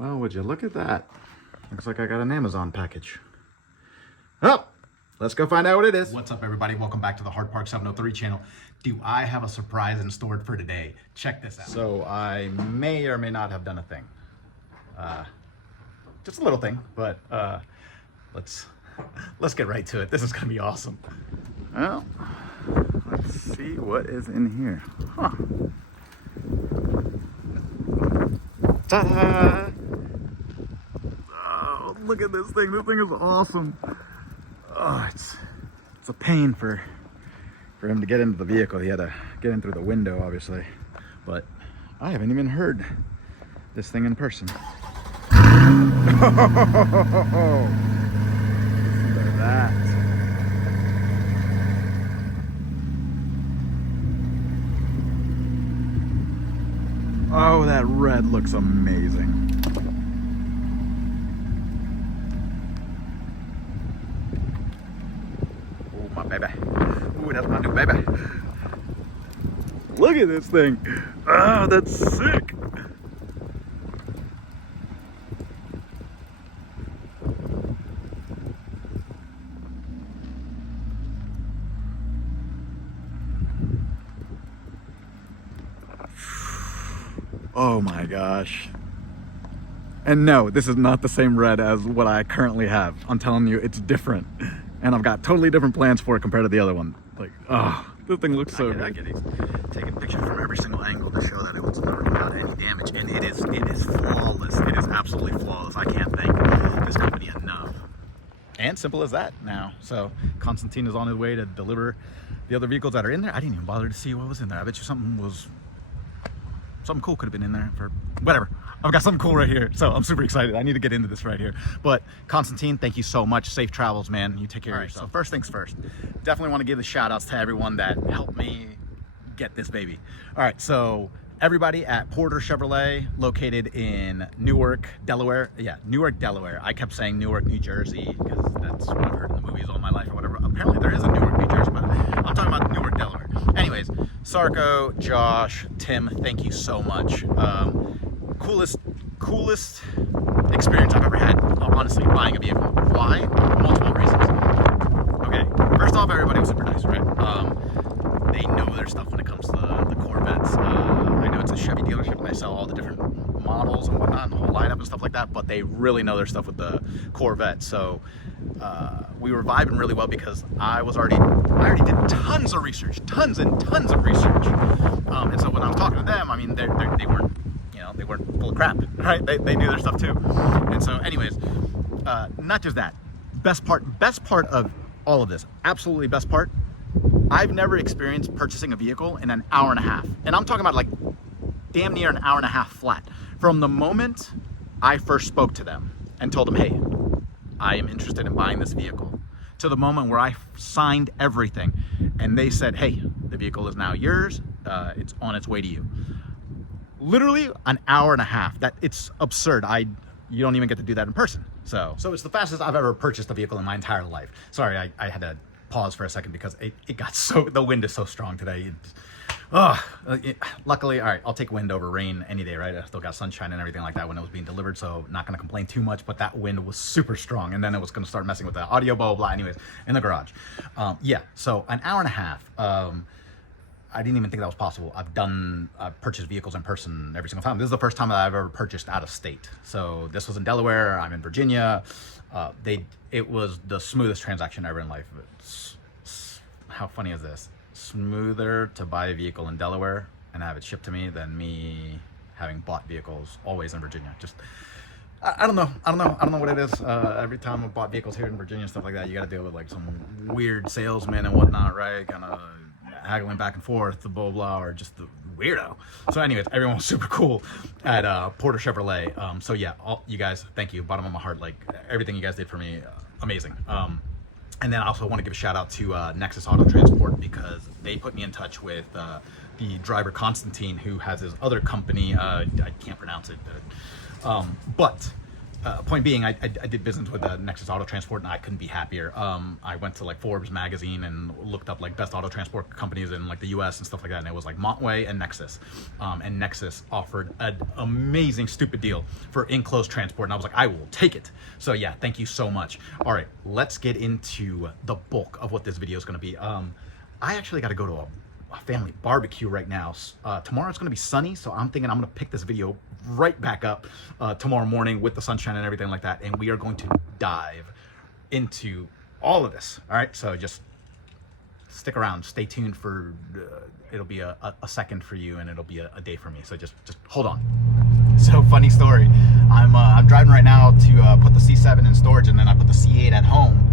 Well, would you look at that? Looks like I got an Amazon package. Oh, let's go find out what it is. What's up, everybody? Welcome back to the Hard Park 703 channel. Do I have a surprise in store for today? Check this out. So I may or may not have done a thing. Just a little thing, but let's get right to it. This is gonna be awesome. Well, let's see what is in here. Huh. Ta-da! Oh, look at this thing. This thing is awesome. Oh, it's a pain for him to get into the vehicle. He had to get in through the window, obviously. But I haven't even heard this thing in person. Oh, look at that. Oh, that red looks amazing. Oh, my baby. Ooh, that's my new baby. Look at this thing. Oh, that's sick. Oh my gosh. And no, this is not the same red as what I currently have. I'm telling you, it's different. And I've got totally different plans for it compared to the other one. Like, oh, this thing looks so good. I get taking pictures from every single angle to show that it was never without any damage. And it is flawless. It is absolutely flawless. I can't thank this company enough. And simple as that now. So Constantine is on his way to deliver the other vehicles that are in there. I didn't even bother to see what was in there. I bet you something cool could have been in there for whatever. I've got something cool right here, so I'm super excited. I need to get into this right here. But Constantine, thank you so much. Safe travels, man. You take care of yourself. So first things first, definitely want to give the shout outs to everyone that helped me get this baby. All right, so everybody at Porter Chevrolet, located in Newark, Delaware. Yeah, Newark, Delaware. I kept saying Newark, New Jersey, because that's what I've heard in the movies all my life or whatever. Apparently there is a Newark, New Jersey, but I'm talking about Newark, Delaware. Anyways, Sarko, Josh, Tim, thank you so much. Coolest experience I've ever had, honestly, buying a vehicle. Why? Multiple reasons. Okay, first off, everybody was super nice, right? They know their stuff when it comes to the Corvettes. I know it's a Chevy dealership and they sell all the different models and whatnot and the whole lineup and stuff like that, but they really know their stuff with the Corvette. So we were vibing really well because I already did tons of research, tons and tons of research. And so when I was talking to them, I mean, they weren't, they weren't full of crap, right? They knew their stuff too. And so anyways, not just that, best part of all of this, absolutely best part, I've never experienced purchasing a vehicle in an hour and a half. And I'm talking about like damn near an hour and a half flat. From the moment I first spoke to them and told them, hey, I am interested in buying this vehicle, to the moment where I signed everything and they said, hey, the vehicle is now yours. It's on its way to you. Literally an hour and a half. It's absurd. You don't even get to do that in person. So it's the fastest I've ever purchased a vehicle in my entire life. Sorry, I had to pause for a second because it got the wind is so strong today. Luckily, all right, I'll take wind over rain any day, right? I still got sunshine and everything like that when it was being delivered, so not gonna complain too much, but that wind was super strong, and then it was gonna start messing with the audio, blah, blah, blah, anyways, in the garage. Yeah, so an hour and a half. I didn't even think that was possible. I've purchased vehicles in person every single time. This is the first time that I've ever purchased out of state. So this was in Delaware, I'm in Virginia. It was the smoothest transaction ever in life. How funny is this? Smoother to buy a vehicle in Delaware and have it shipped to me than me having bought vehicles always in Virginia. Just, I don't know what it is. Every time I've bought vehicles here in Virginia and stuff like that, you got to deal with like some weird salesman and whatnot, right? Kind of haggling back and forth, the blah blah, or just the weirdo. So anyways, everyone was super cool at Porter Chevrolet. So yeah, you guys, thank you, bottom of my heart. Like everything you guys did for me, amazing. And then I also want to give a shout out to Nexus Auto Transport, because they put me in touch with the driver Constantine, who has his other company. I can't pronounce it, but point being, I did business with Nexus Auto Transport, and I couldn't be happier. I went to like Forbes magazine and looked up like best auto transport companies in like the US and stuff like that, and it was like Montway and Nexus. And Nexus offered an amazing stupid deal for enclosed transport, and I was like, I will take it. So yeah, thank you so much. All right, let's get into the bulk of what this video is going to be. I actually got to go to a family barbecue right now. Tomorrow it's going to be sunny, so I'm thinking I'm going to pick this video right back up tomorrow morning with the sunshine and everything like that, and we are going to dive into all of this. All right, so just stick around, stay tuned for it'll be a second for you, and it'll be a day for me, so just hold on. So funny story, I'm driving right now to put the C7 in storage, and then I put the C8 at home.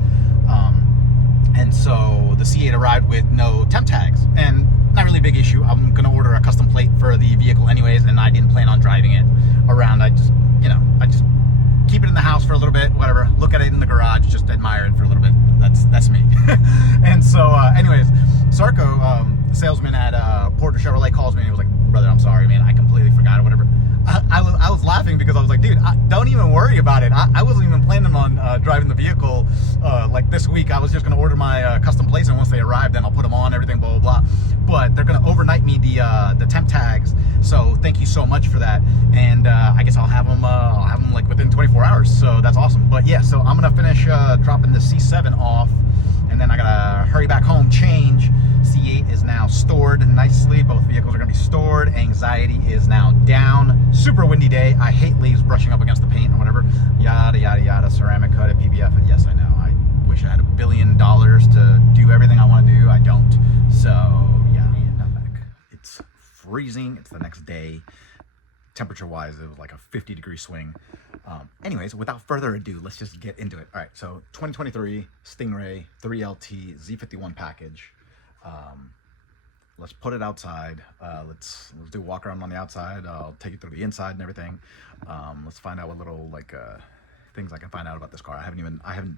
And so the C8 arrived with no temp tags, and not really a big issue. I'm gonna order a custom plate for the vehicle anyways, and I didn't plan on driving it around. I just keep it in the house for a little bit, whatever. Look at it in the garage, just admire it for a little bit. That's me. And so, anyways, Sarko, salesman at Porter Chevrolet, calls me and he was like, "Brother, I'm sorry, man. I completely forgot," or whatever. I was laughing because I was like, dude, don't even worry about it. I wasn't even planning on driving the vehicle like this week. I was just gonna order my custom plates, and once they arrive, then I'll put them on, everything, blah blah blah. But they're gonna overnight me the temp tags, so thank you so much for that. And I guess I'll have them like within 24 hours. So that's awesome. But yeah, so I'm gonna finish dropping the C7 off, and then I gotta hurry back home, change. C8 is now stored nicely. Both vehicles are gonna be stored. Anxiety is now down. Super windy day. I hate leaves brushing up against the paint or whatever. Yada, yada, yada. Ceramic coated PBF. And yes, I know. I wish I had $1 billion to do everything I want to do. I don't. So, yeah. Not back. It's freezing. It's the next day. Temperature-wise, it was like a 50-degree swing. Anyways, without further ado, let's just get into it. All right, so 2023 Stingray 3LT Z51 package. Let's put it outside. Let's do a walk around on the outside. I'll take you through the inside and everything. Let's find out what little things I can find out about this car. I haven't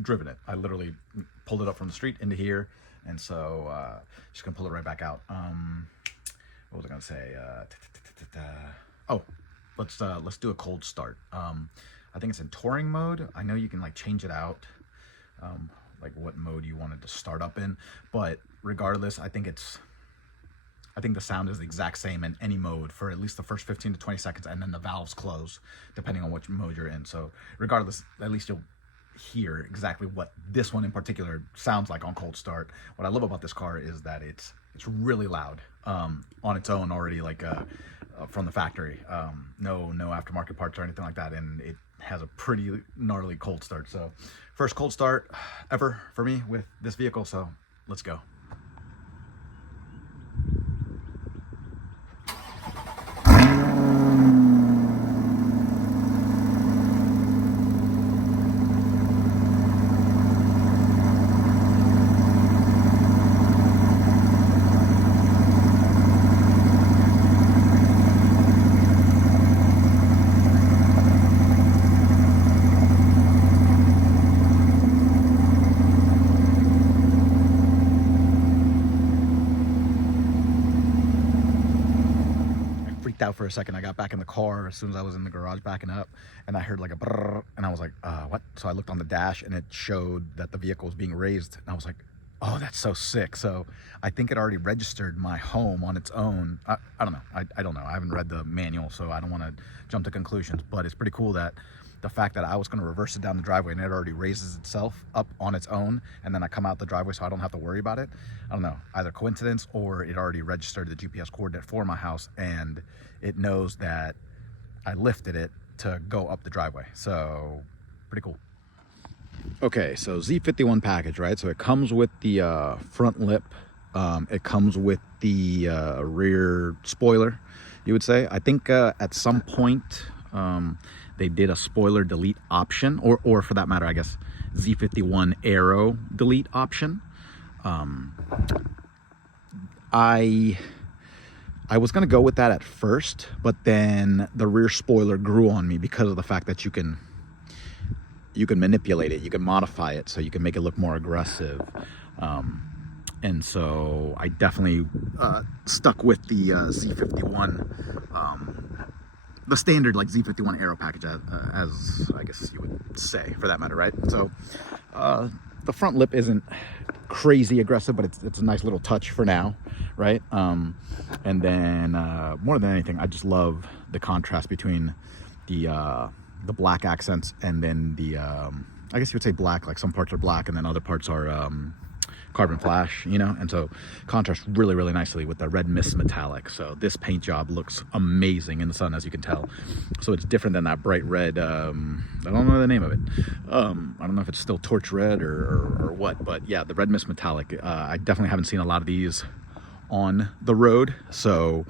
driven it. I literally pulled it up from the street into here, and so just gonna pull it right back out. What was I gonna say? Oh, let's do a cold start. I think it's in touring mode. I know you can like change it out. Like what mode you wanted to start up in, but regardless, I think the sound is the exact same in any mode for at least the first 15 to 20 seconds, and then the valves close depending on which mode you're in. So regardless, at least you'll hear exactly what this one in particular sounds like on cold start. What I love about this car is that it's really loud on its own already, like from the factory. No aftermarket parts or anything like that, and it has a pretty gnarly cold start. So first cold start ever for me with this vehicle, so let's go. Out for a second. I got back in the car as soon as I was in the garage backing up, and I heard like a brrr, and I was like, what? So I looked on the dash, and it showed that the vehicle was being raised, and I was like, oh, that's so sick. So I think it already registered my home on its own. I don't know. I don't know. I haven't read the manual, so I don't want to jump to conclusions, but it's pretty cool that the fact that I was going to reverse it down the driveway and it already raises itself up on its own, and then I come out the driveway so I don't have to worry about it. I don't know, either coincidence or it already registered the GPS coordinate for my house, and it knows that I lifted it to go up the driveway. So pretty cool. Okay, so Z51 package, right? So it comes with the front lip. It comes with the rear spoiler, you would say. I think at some point they did a spoiler delete option, or for that matter, I guess, Z51 aero delete option. I was going to go with that at first, but then the rear spoiler grew on me because of the fact that you can manipulate it, you can modify it so you can make it look more aggressive. And so I definitely stuck with the Z51 the standard like Z51 aero package, as I guess you would say, for that matter, right? So the front lip isn't crazy aggressive, but it's a nice little touch for now, right? And then more than anything, I just love the contrast between the black accents and then the I guess you would say black, like some parts are black and then other parts are carbon flash, you know, and so contrast really, really nicely with the red mist metallic. So this paint job looks amazing in the sun, as you can tell. So it's different than that bright red, I don't know the name of it. I don't know if it's still torch red or what, but yeah, the red mist metallic, I definitely haven't seen a lot of these on the road. So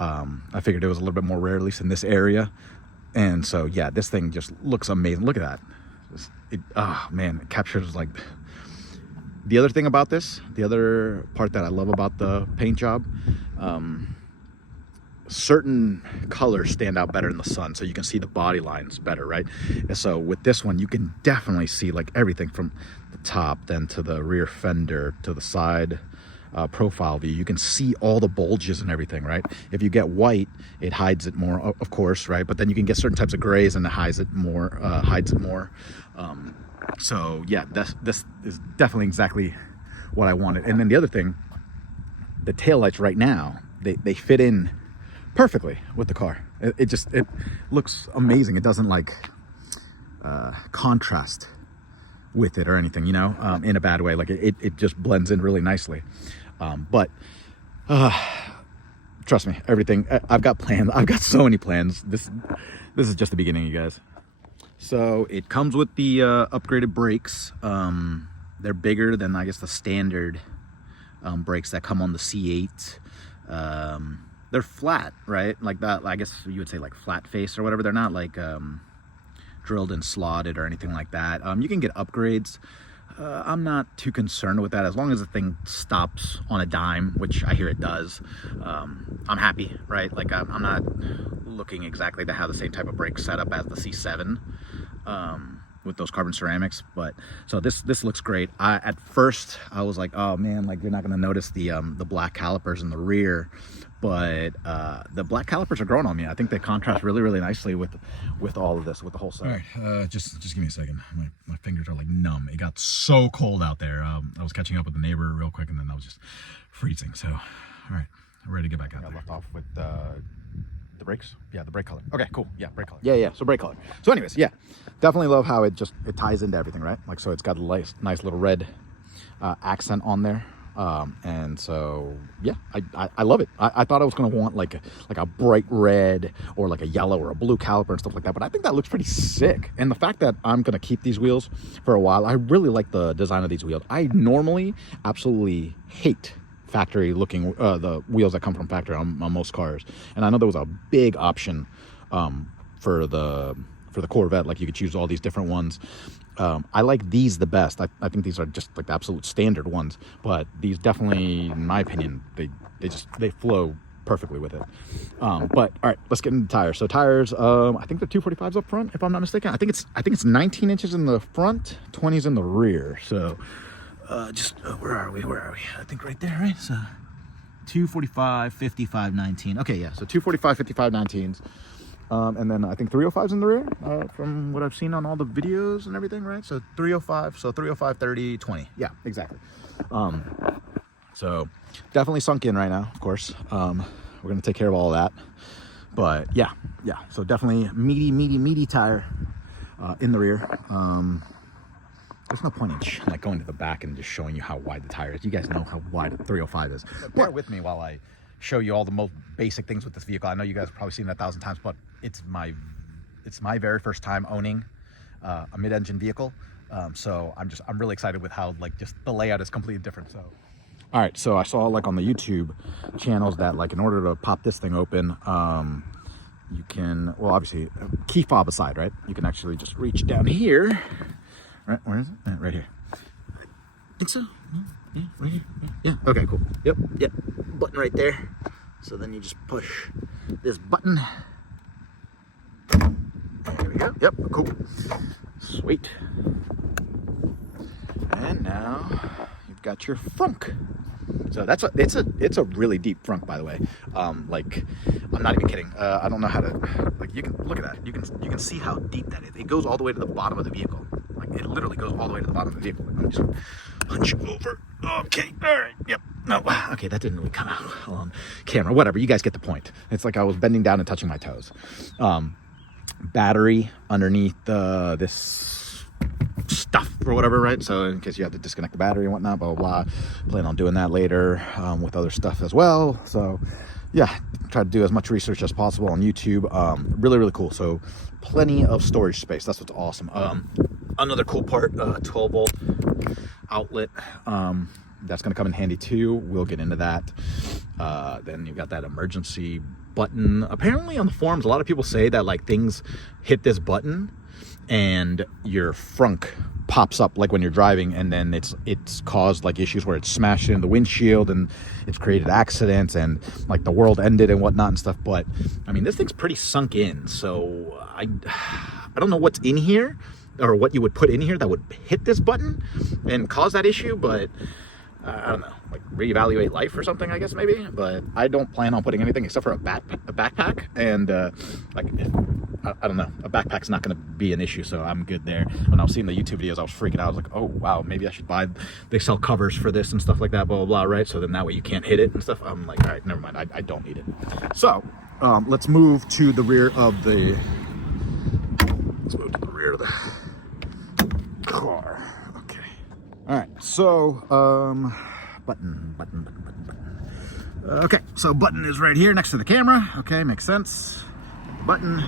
I figured it was a little bit more rare, at least in this area. And so, yeah, this thing just looks amazing. Look at that. Oh man, it captures like... The other thing about this, the other part that I love about the paint job, certain colors stand out better in the sun, so you can see the body lines better, right? And so with this one, you can definitely see like everything from the top, then to the rear fender, to the side profile view. You can see all the bulges and everything, right? If you get white, it hides it more, of course, right? But then you can get certain types of grays and it hides it more. So yeah, this is definitely exactly what I wanted. And then the other thing, the taillights right now, they fit in perfectly with the car. It looks amazing. It doesn't like contrast with it or anything, you know, in a bad way. Like it just blends in really nicely. But trust me, everything, I've got plans. I've got so many plans. This is just the beginning, you guys. So it comes with the upgraded brakes. They're bigger than, I guess, the standard brakes that come on the C8. They're flat, right? Like that, I guess you would say like flat face or whatever. They're not like drilled and slotted or anything like that. You can get upgrades. I'm not too concerned with that as long as the thing stops on a dime, which I hear it does. I'm happy, right? Like I'm not looking exactly to have the same type of brake setup as the C7 with those carbon ceramics, but so this looks great. At first I was like, oh man, like you're not going to notice the black calipers in the rear, but the black calipers are growing on me. I think they contrast really, really nicely with all of this, with the whole set. All right, just give me a second. My fingers are like numb. It got so cold out there. I was catching up with the neighbor real quick, and then I was just freezing. So, all right, I'm ready to get back out there. I left off with the brakes. Yeah, the brake color. Okay, cool. Yeah, brake color. Yeah. So brake color. So, anyways, yeah, definitely love how it ties into everything, right? Like, so it's got a nice little red accent on there. And so yeah, I love it. I thought I was going to want like a bright red or like a yellow or a blue caliper and stuff like that, but I think that looks pretty sick. And the fact that I'm going to keep these wheels for a while, I really like the design of these wheels. I normally absolutely hate factory looking the wheels that come from factory on most cars, and I know there was a big option for the Corvette. Like you could choose all these different ones. I like these the best. I think these are just like the absolute standard ones, but these definitely, in my opinion, they flow perfectly with it. But all right, let's get into the tires. So tires, I think they're 245s up front, if I'm not mistaken. I think it's 19 inches in the front, 20s in the rear. So where are we? I think right there, right? So 245, 55, 19. Okay, yeah. So 245, 55, 19s. And then I think 305's in the rear, from what I've seen on all the videos and everything, right? So 305, 30, 20. Yeah, exactly. So definitely sunk in right now, of course. We're going to take care of all of that. But yeah. So definitely meaty tire in the rear. There's no point in like going to the back and just showing you how wide the tire is. You guys know how wide the 305 is. Bear with me while I show you all the most basic things with this vehicle. I know you guys have probably seen it 1,000 times, but it's my very first time owning a mid-engine vehicle. So I'm really excited with how like just the layout is completely different. So all right, so I saw like on the YouTube channels that like in order to pop this thing open, you can, well, obviously key fob aside, right? You can actually just reach down here. Right, where is it? Right here. I think so. Yeah, right here. Yeah. Okay, cool. Yep. Button right there. So then you just push this button. There we go. Yep. Cool. Sweet. And now you've got your frunk. So it's a really deep frunk, by the way. Like I'm not even kidding. I don't know how to, like, you can look at that. You can see how deep that is. It goes all the way to the bottom of the vehicle. Like, it literally goes all the way to the bottom of the vehicle. Let me just punch you over. Okay, all right, yep. No, okay, that didn't really come out on camera. Whatever, you guys get the point. It's like I was bending down and touching my toes. Battery underneath this stuff or whatever, right? So in case you have to disconnect the battery and whatnot, blah, blah, blah. Plan on doing that later with other stuff as well. So yeah, try to do as much research as possible on YouTube. Really, really cool. So plenty of storage space. That's what's awesome. Another cool part, 12 volt outlet. That's going to come in handy too. We'll get into that. Then you've got that emergency button. Apparently on the forums, a lot of people say that like things hit this button and your frunk pops up like when you're driving, and then it's caused like issues where it's smashed into the windshield and it's created accidents and like the world ended and whatnot and stuff. But I mean, this thing's pretty sunk in, so I don't know what's in here or what you would put in here that would hit this button and cause that issue, but I don't know, like reevaluate life or something, I guess, maybe. But I don't plan on putting anything except for a backpack, and like, I don't know, a backpack's not going to be an issue, so I'm good there. When I was seeing the YouTube videos, I was freaking out. I was like, oh wow, maybe I should buy, they sell covers for this and stuff like that, blah blah blah, right? So then that way you can't hit it and stuff. I'm like, all right, never mind, I don't need it. So let's move to the rear of the car. Okay, all right, so button. Okay, so button is right here next to the camera. Okay, makes sense. Button.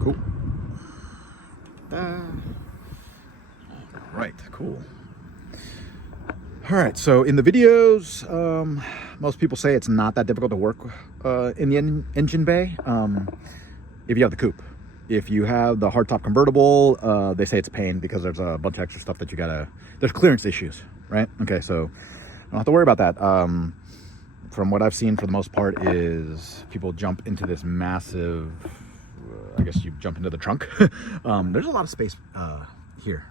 Cool. Right, cool. All right, so in the videos, most people say it's not that difficult to work in the engine bay if you have the coupe. If you have the hardtop convertible, they say it's a pain because there's a bunch of extra stuff that you gotta, there's clearance issues, right? Okay, so don't have to worry about that. From what I've seen, for the most part, is people jump into this massive, I guess you jump into the trunk. There's a lot of space here.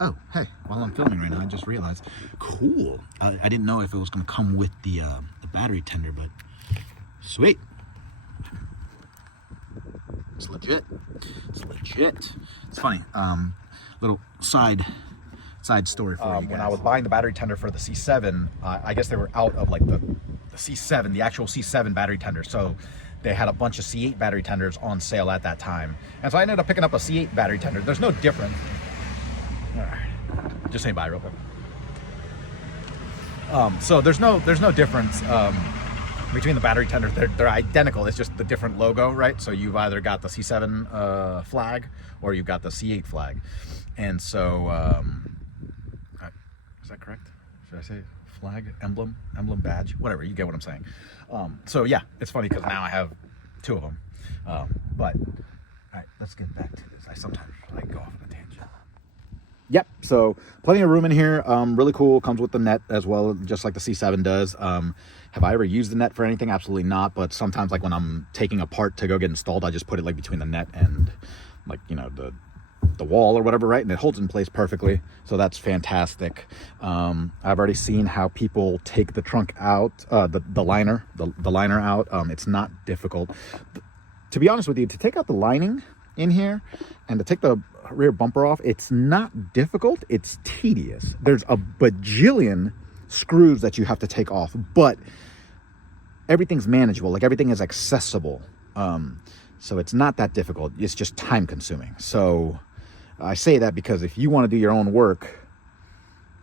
Oh, hey, while I'm filming right now, I just realized, cool. I didn't know if it was gonna come with the battery tender, but sweet. It's legit. It's legit. It's funny. Little side story for you guys. When I was buying the battery tender for the C7, I guess they were out of like the C7, the actual C7 battery tender. So they had a bunch of C8 battery tenders on sale at that time. And so I ended up picking up a C8 battery tender. There's no difference. All right. Just saying bye real quick. So there's no difference between the battery tenders. They're identical. It's just the different logo, right? So you've either got the C7 flag or you've got the C8 flag. And so, is that correct? Should I say flag, emblem, badge, whatever, you get what I'm saying. So yeah, it's funny because now I have two of them. But all right, let's get back to this. Sometimes I go off on a tangent. Yep, so plenty of room in here. Really cool. Comes with the net as well, just like the C7 does. Have I ever used the net for anything? Absolutely not. But sometimes, like when I'm taking a part to go get installed, I just put it like between the net and like, you know, the wall or whatever, right? And it holds in place perfectly. So that's fantastic. I've already seen how people take the trunk out, the liner out. It's not difficult. To be honest with you, to take out the lining in here and to take the rear bumper off, it's not difficult. It's tedious. There's a bajillion screws that you have to take off, but everything's manageable. Like everything is accessible. So it's not that difficult. It's just time consuming. So I say that because if you want to do your own work,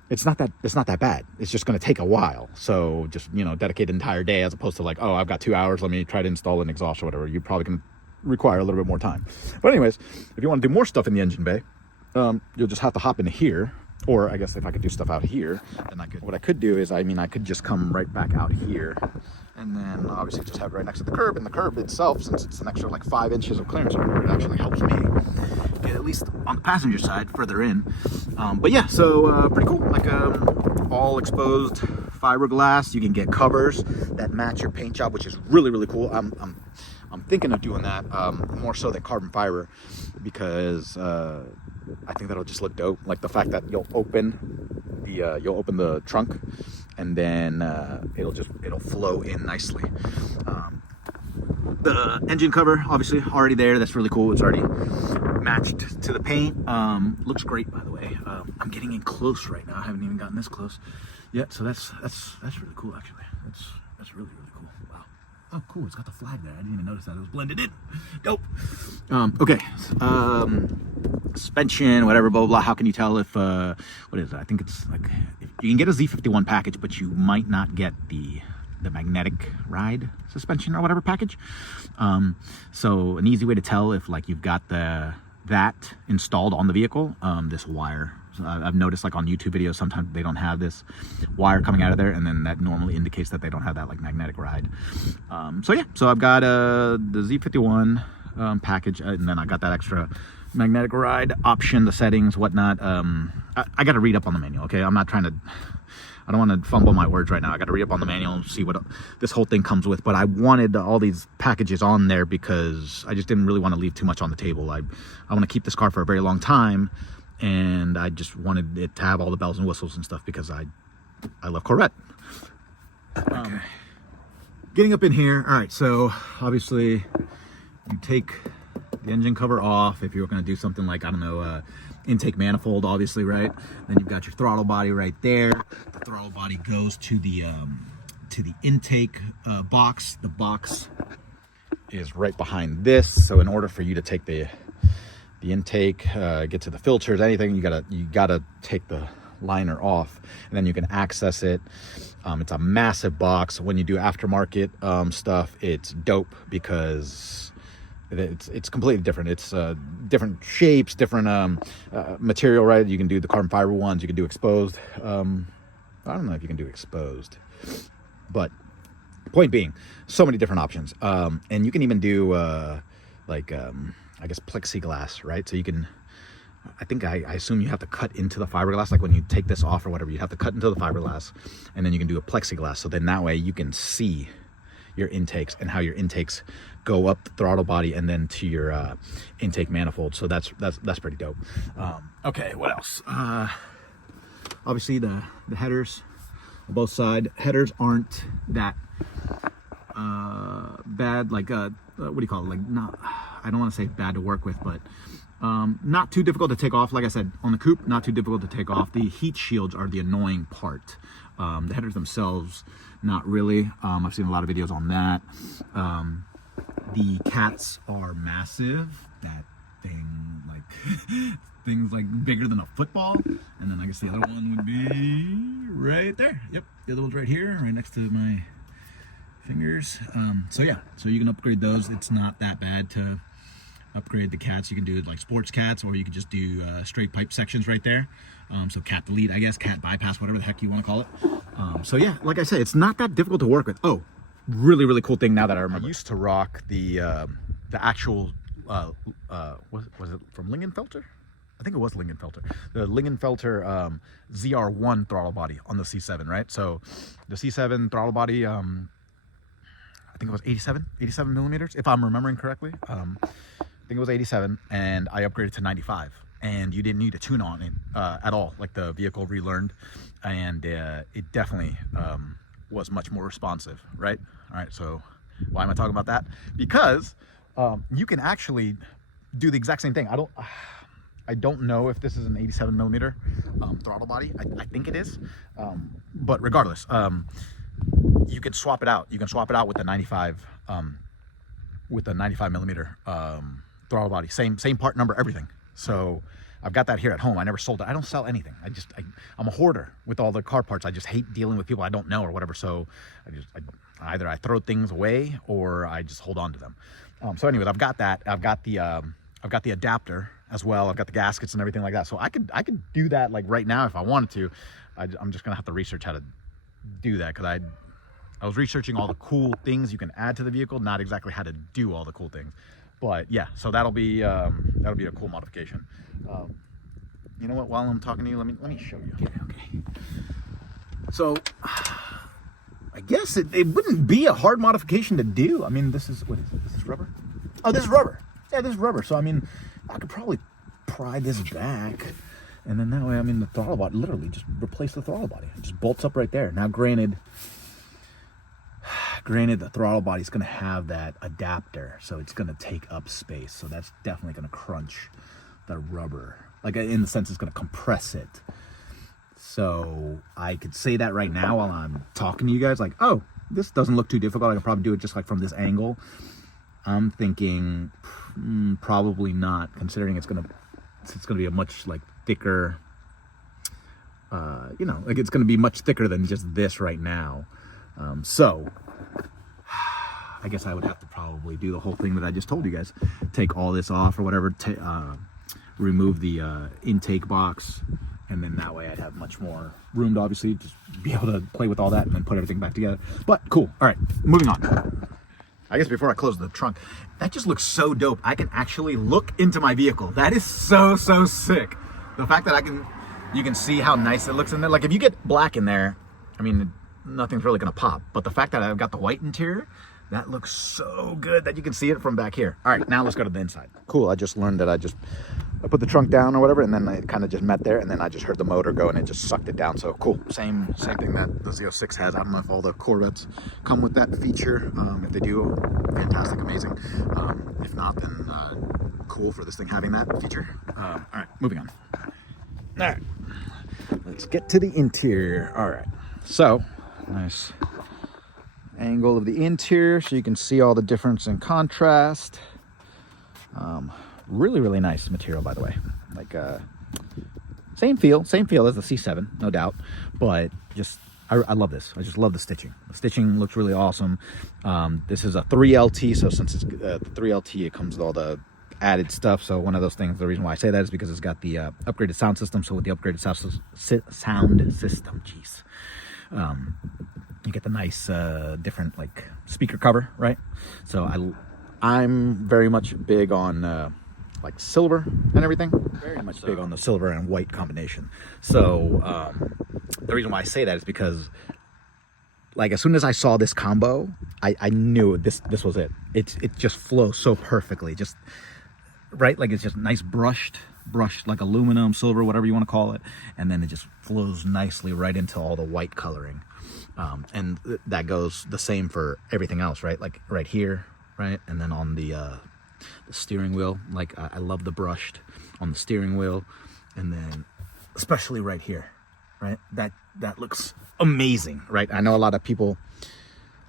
it's not that bad. It's just going to take a while. So just, you know, dedicate an entire day as opposed to like, oh, I've got 2 hours. Let me try to install an exhaust or whatever. You probably can require a little bit more time. But anyways, if you want to do more stuff in the engine bay, you'll just have to hop into here. Or I guess if I could do stuff out here, then what I could do is, I could just come right back out here and then obviously just have it right next to the curb. And the curb itself, since it's an extra like 5 inches of clearance over, it actually helps me get at least on the passenger side further in. But yeah, so pretty cool. Like all exposed fiberglass. You can get covers that match your paint job, which is really, really cool. I'm thinking of doing that more so than carbon fiber because I think that'll just look dope. Like the fact that you'll open the trunk and then it'll flow in nicely. The engine cover, obviously, already there. That's really cool. It's already matched to the paint. Looks great, by the way. I'm getting in close right now. I haven't even gotten this close yet, so that's really cool, actually. That's really cool. Wow. Oh, cool. It's got the flag there. I didn't even notice that. It was blended in. Dope. Okay. Suspension, whatever, blah, blah, blah. How can you tell if, what is it? I think it's like, you can get a Z51 package, but you might not get the magnetic ride suspension or whatever package. So an easy way to tell if like you've got that installed on the vehicle, this wire. So I've noticed like on YouTube videos, sometimes they don't have this wire coming out of there, and then that normally indicates that they don't have that like magnetic ride. So yeah, so I've got the Z51 package, and then I got that extra magnetic ride option, the settings, whatnot. I got to read up on the manual. Okay, I don't want to fumble my words right now. I got to read up on the manual and see what this whole thing comes with. But I wanted all these packages on there because I just didn't really want to leave too much on the table. I want to keep this car for a very long time, and I just wanted it to have all the bells and whistles and stuff because I love Corvette. Okay. Getting up in here. All right, so obviously you take the engine cover off if you're going to do something like, I don't know, intake manifold, obviously, right? Then you've got your throttle body right there. The throttle body goes to the intake box. The box is right behind this. So in order for you to take the intake, get to the filters, anything, you gotta take the liner off, and then you can access it. It's a massive box. When you do aftermarket stuff, it's dope because it's completely different. It's different shapes, different material, right? You can do the carbon fiber ones, you can do exposed. I don't know if you can do exposed, but point being, so many different options. And you can even do I guess plexiglass, right? So you can, I assume you have to cut into the fiberglass, like when you take this off or whatever, you have to cut into the fiberglass, and then you can do a plexiglass. So then that way you can see your intakes and how your intakes go up the throttle body and then to your intake manifold. So that's pretty dope. Okay, what else? Obviously the headers on both sides. Headers aren't that bad, like what do you call it? Like, not, I don't want to say bad to work with, but not too difficult to take off. Like I said, on the coupe, not too difficult to take off. The heat shields are the annoying part. The headers themselves, not really. I've seen a lot of videos on that. The cats are massive. That thing, like, things like bigger than a football. And then I guess the other one would be right there. Yep, the other one's right here, right next to my fingers. So yeah, so you can upgrade those. It's not that bad to upgrade the cats. You can do it like sports cats, or you can just do straight pipe sections right there. So cat delete, I guess, cat bypass, whatever the heck you want to call it. So yeah, like I said, it's not that difficult to work with. Oh, really cool thing now that I remember. I used to rock the actual was it from Lingenfelter? I think it was Lingenfelter. The Lingenfelter ZR1 throttle body on the C7, right? So the C7 throttle body, I think it was 87 millimeters, if I'm remembering correctly. I think it was 87, and I upgraded to 95. And you didn't need a tune on it at all. Like, the vehicle relearned, and it definitely was much more responsive, right? All right, so why am I talking about that? Because you can actually do the exact same thing. I don't know if this is an 87 millimeter throttle body. I think it is, but regardless, you can swap it out. You can swap it out with the 95 millimeter throttle body. Same part number, everything. So I've got that here at home. I never sold it. I don't sell anything. I'm a hoarder with all the car parts. I just hate dealing with people I don't know or whatever. So either I throw things away or I just hold on to them. So anyways, I've got that. I've got the adapter as well. I've got the gaskets and everything like that. So I could do that like right now if I wanted to. I'm just gonna have to research how to do that, because I was researching all the cool things you can add to the vehicle, not exactly how to do all the cool things. But yeah, so that'll be a cool modification. You know what? While I'm talking to you, let me show you. Okay. So I guess it wouldn't be a hard modification to do. I mean, what is it? This is rubber. Oh, this is rubber. Yeah, this is rubber. So I mean, I could probably pry this back, and then that way, I mean, the throttle body, literally just replace the throttle body. It just bolts up right there. Now, granted, Granted, the throttle body is going to have that adapter, so it's going to take up space. So that's definitely going to crunch the rubber. Like, in the sense, it's going to compress it. So I could say that right now while I'm talking to you guys, like, oh, this doesn't look too difficult. I can probably do it just like from this angle. I'm thinking probably not, considering it's gonna be a much like thicker, you know, like it's gonna be much thicker than just this right now. So I guess I would have to probably do the whole thing that I just told you guys. Take all this off or whatever, remove the intake box, and then that way I'd have much more room to obviously just be able to play with all that and then put everything back together. But cool. All right, moving on. I guess before I close the trunk, that just looks so dope. I can actually look into my vehicle. That is so sick. The fact that you can see how nice it looks in there. Like if you get black in there, I mean, nothing's really gonna pop. But the fact that I've got the white interior, that looks so good that you can see it from back here. All right, now let's go to the inside. Cool, I just learned that I put the trunk down or whatever, and then it kind of just met there, and then I just heard the motor go, and it just sucked it down. So cool, same thing that the Z06 has. I don't know if all the Corvettes come with that feature. If they do, fantastic, amazing. If not, then cool for this thing having that feature. All right, moving on. All right, let's get to the interior. All right, so nice angle of the interior so you can see all the difference in contrast. Really nice material, by the way. Like same feel as the C7, no doubt, but just I love this. I just love the stitching. The stitching looks really awesome. This is a 3LT, so since it's the 3LT, it comes with all the added stuff. So one of those things, the reason why I say that is because it's got the upgraded sound system. So with the upgraded sound system, jeez, you get the nice different like speaker cover, right? So I'm very much big on like silver and everything. Very much big on the silver and white combination. So the reason why I say that is because like as soon as I saw this combo, I knew this was it. It just flows so perfectly, just right, like it's just nice brushed like aluminum, silver, whatever you want to call it, and then it just flows nicely right into all the white coloring. And that goes the same for everything else, right? Like right here, right, and then on the steering wheel, like I love the brushed on the steering wheel, and then especially right here, right, that looks amazing, right? I know a lot of people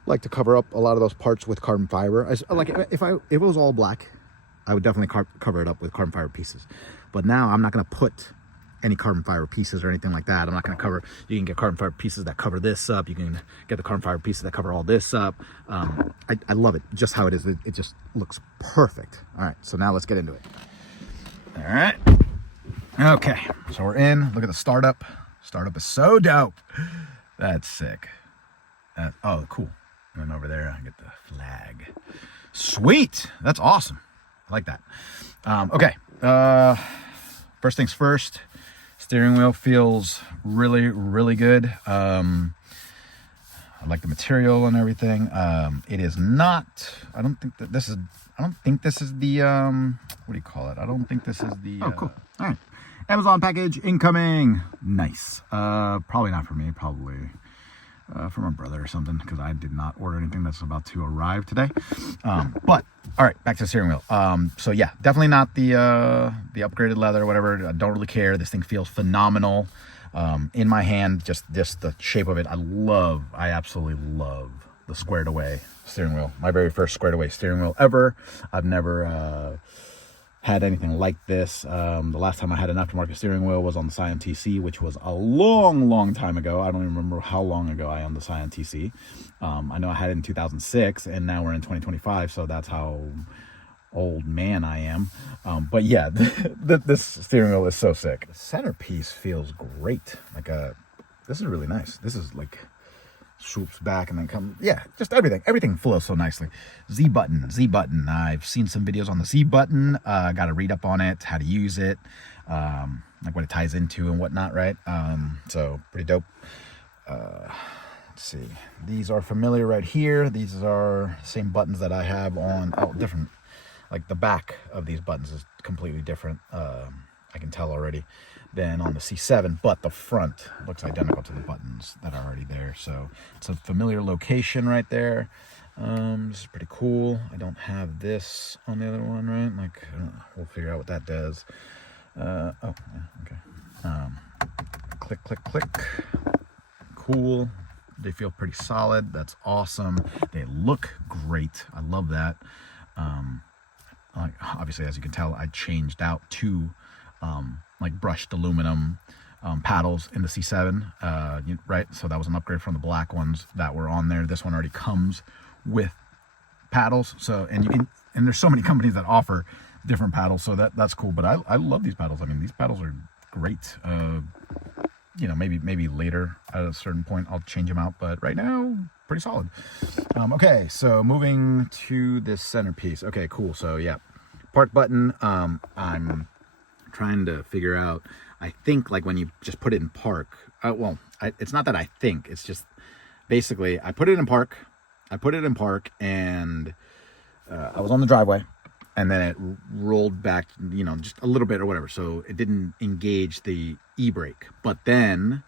like to cover up a lot of those parts with carbon fiber. Like if it was all black, I would definitely cover it up with carbon fiber pieces, but now I'm not going to put any carbon fiber pieces or anything like that. I'm not going to cover. You can get carbon fiber pieces that cover this up. You can get the carbon fiber pieces that cover all this up. I love it just how it is. It just looks perfect. All right, so now let's get into it. All right, okay, so we're in. Look at the startup. Startup is so dope. That's sick. Oh, cool. And then over there I get the flag. Sweet, that's awesome. I like that. Okay, first things first. Steering wheel feels really good. I like the material and everything. It is not, I don't think this is the, what do you call it? I don't think this is the, oh, cool. All right. Amazon package incoming. Nice. Probably not for me, probably for my brother or something, because I did not order anything that's about to arrive today. But all right, back to the steering wheel. So yeah, definitely not the upgraded leather or whatever. I don't really care. This thing feels phenomenal. In my hand, just the shape of it. I absolutely love the squared away steering wheel. My very first squared away steering wheel ever. I've never had anything like this. The last time I had an aftermarket steering wheel was on the Scion TC, which was a long time ago. I don't even remember how long ago I owned the Scion TC. I know I had it in 2006, and now we're in 2025, so that's how old man I am. But yeah, this steering wheel is so sick. The centerpiece feels great. Like this is really nice. This is like swoops back and then come, yeah, just everything flows so nicely. Z button, I've seen some videos on the Z button. Got to read up on it, how to use it, like what it ties into and whatnot, right? So pretty dope. Let's see, these are familiar right here. These are the same buttons that I have on, different, like the back of these buttons is completely different. I can tell already, than on the C7, but the front looks identical to the buttons that are already there. So it's a familiar location right there. This is pretty cool. I don't have this on the other one, right? Like, we'll figure out what that does. Oh, yeah, okay. Click, click, click. Cool. They feel pretty solid. That's awesome. They look great. I love that. Obviously, as you can tell, I changed out two like brushed aluminum paddles in the C7, right? So that was an upgrade from the black ones that were on there. This one already comes with paddles. So, and there's so many companies that offer different paddles, so that's cool. But I love these paddles. I mean, these paddles are great. You know, maybe later at a certain point I'll change them out, but right now pretty solid. Okay, so moving to this centerpiece. Okay, cool. So yeah, park button. I'm trying to figure out, I think like when you just put it in park, it's not that I think, it's just basically I put it in park and I was on the driveway, and then it rolled back, you know, just a little bit or whatever, so it didn't engage the e-brake. But then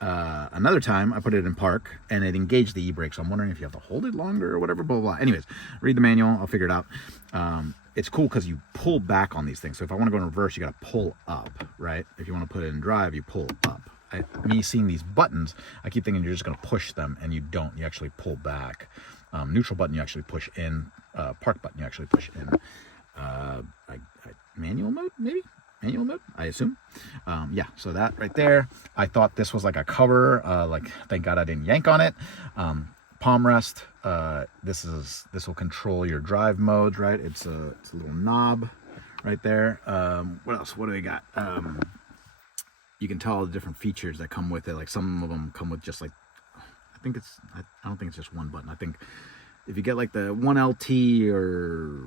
another time I put it in park and it engaged the e-brake, so I'm wondering if you have to hold it longer or whatever, blah, blah, blah. Anyways, read the manual, I'll figure it out. It's cool because you pull back on these things. So if I want to go in reverse, you got to pull up, right? If you want to put it in drive, you pull up. Me seeing these buttons, I keep thinking you're just going to push them, and you don't. You actually pull back. Neutral button, you actually push in. Park button, you actually push in. Manual mode, maybe? Manual mode, I assume. Yeah, so that right there. I thought this was like a cover. Like, thank God I didn't yank on it. Palm rest. This will control your drive modes, right? It's a little knob right there. What else? What do we got? You can tell all the different features that come with it. Like some of them come with just like, I don't think it's just one button. I think if you get like the 1LT, or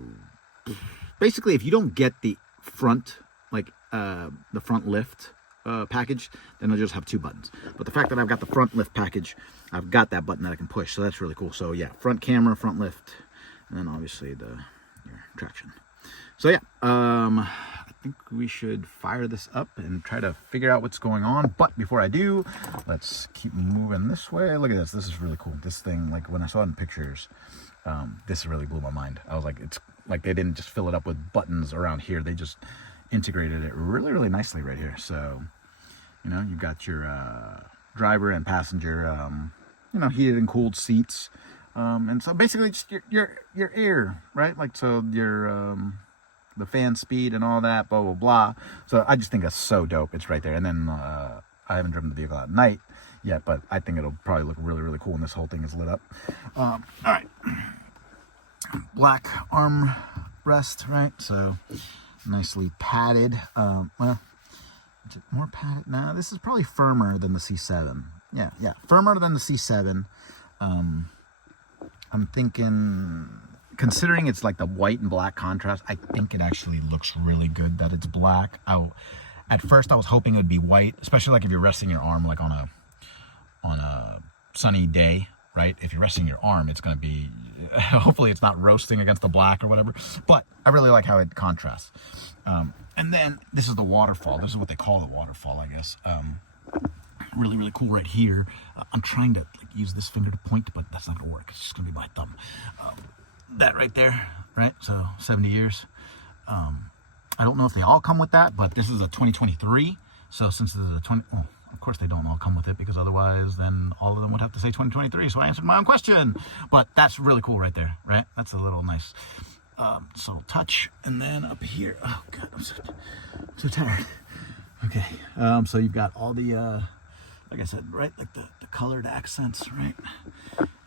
basically if you don't get the front, like the front lift package, then I'll just have two buttons. But the fact that I've got the front lift package, I've got that button that I can push, so that's really cool. So yeah, front camera, front lift, and then obviously your traction. So yeah, I think we should fire this up and try to figure out what's going on. But before I do, let's keep moving this way. Look at this. This is really cool. This thing, like when I saw it in pictures, this really blew my mind. I was like, it's like they didn't just fill it up with buttons around here. They just integrated it really, really nicely right here. So, you know, you've got your driver and passenger, you know, heated and cooled seats. And so basically just your air, right? Like, so your the fan speed and all that, blah, blah, blah. So I just think that's so dope. It's right there. And then I haven't driven the vehicle at night yet, but I think it'll probably look really, really cool when this whole thing is lit up. All right. Black arm rest, right? So nicely padded. Well, is it more padded? No, this is probably firmer than the C7. Yeah, firmer than the C7. I'm thinking, considering it's like the white and black contrast, I think it actually looks really good that it's black. At first I was hoping it would be white, especially like if you're resting your arm like on a sunny day, right? If you're resting your arm, it's going to be, hopefully it's not roasting against the black or whatever, but I really like how it contrasts. And then this is the waterfall. This is what they call the waterfall, I guess. Really, really cool right here. I'm trying to like use this finger to point, but that's not gonna work. It's just gonna be my thumb. That right there, right? So 70 years. I don't know if they all come with that, but this is a 2023. So since this is a well, of course they don't all come with it, because otherwise then all of them would have to say 2023. So I answered my own question. But that's really cool right there, right? That's a little nice. So touch, and then up here. Oh God, I'm so tired. Okay. So you've got all the like I said, right, like the colored accents, right?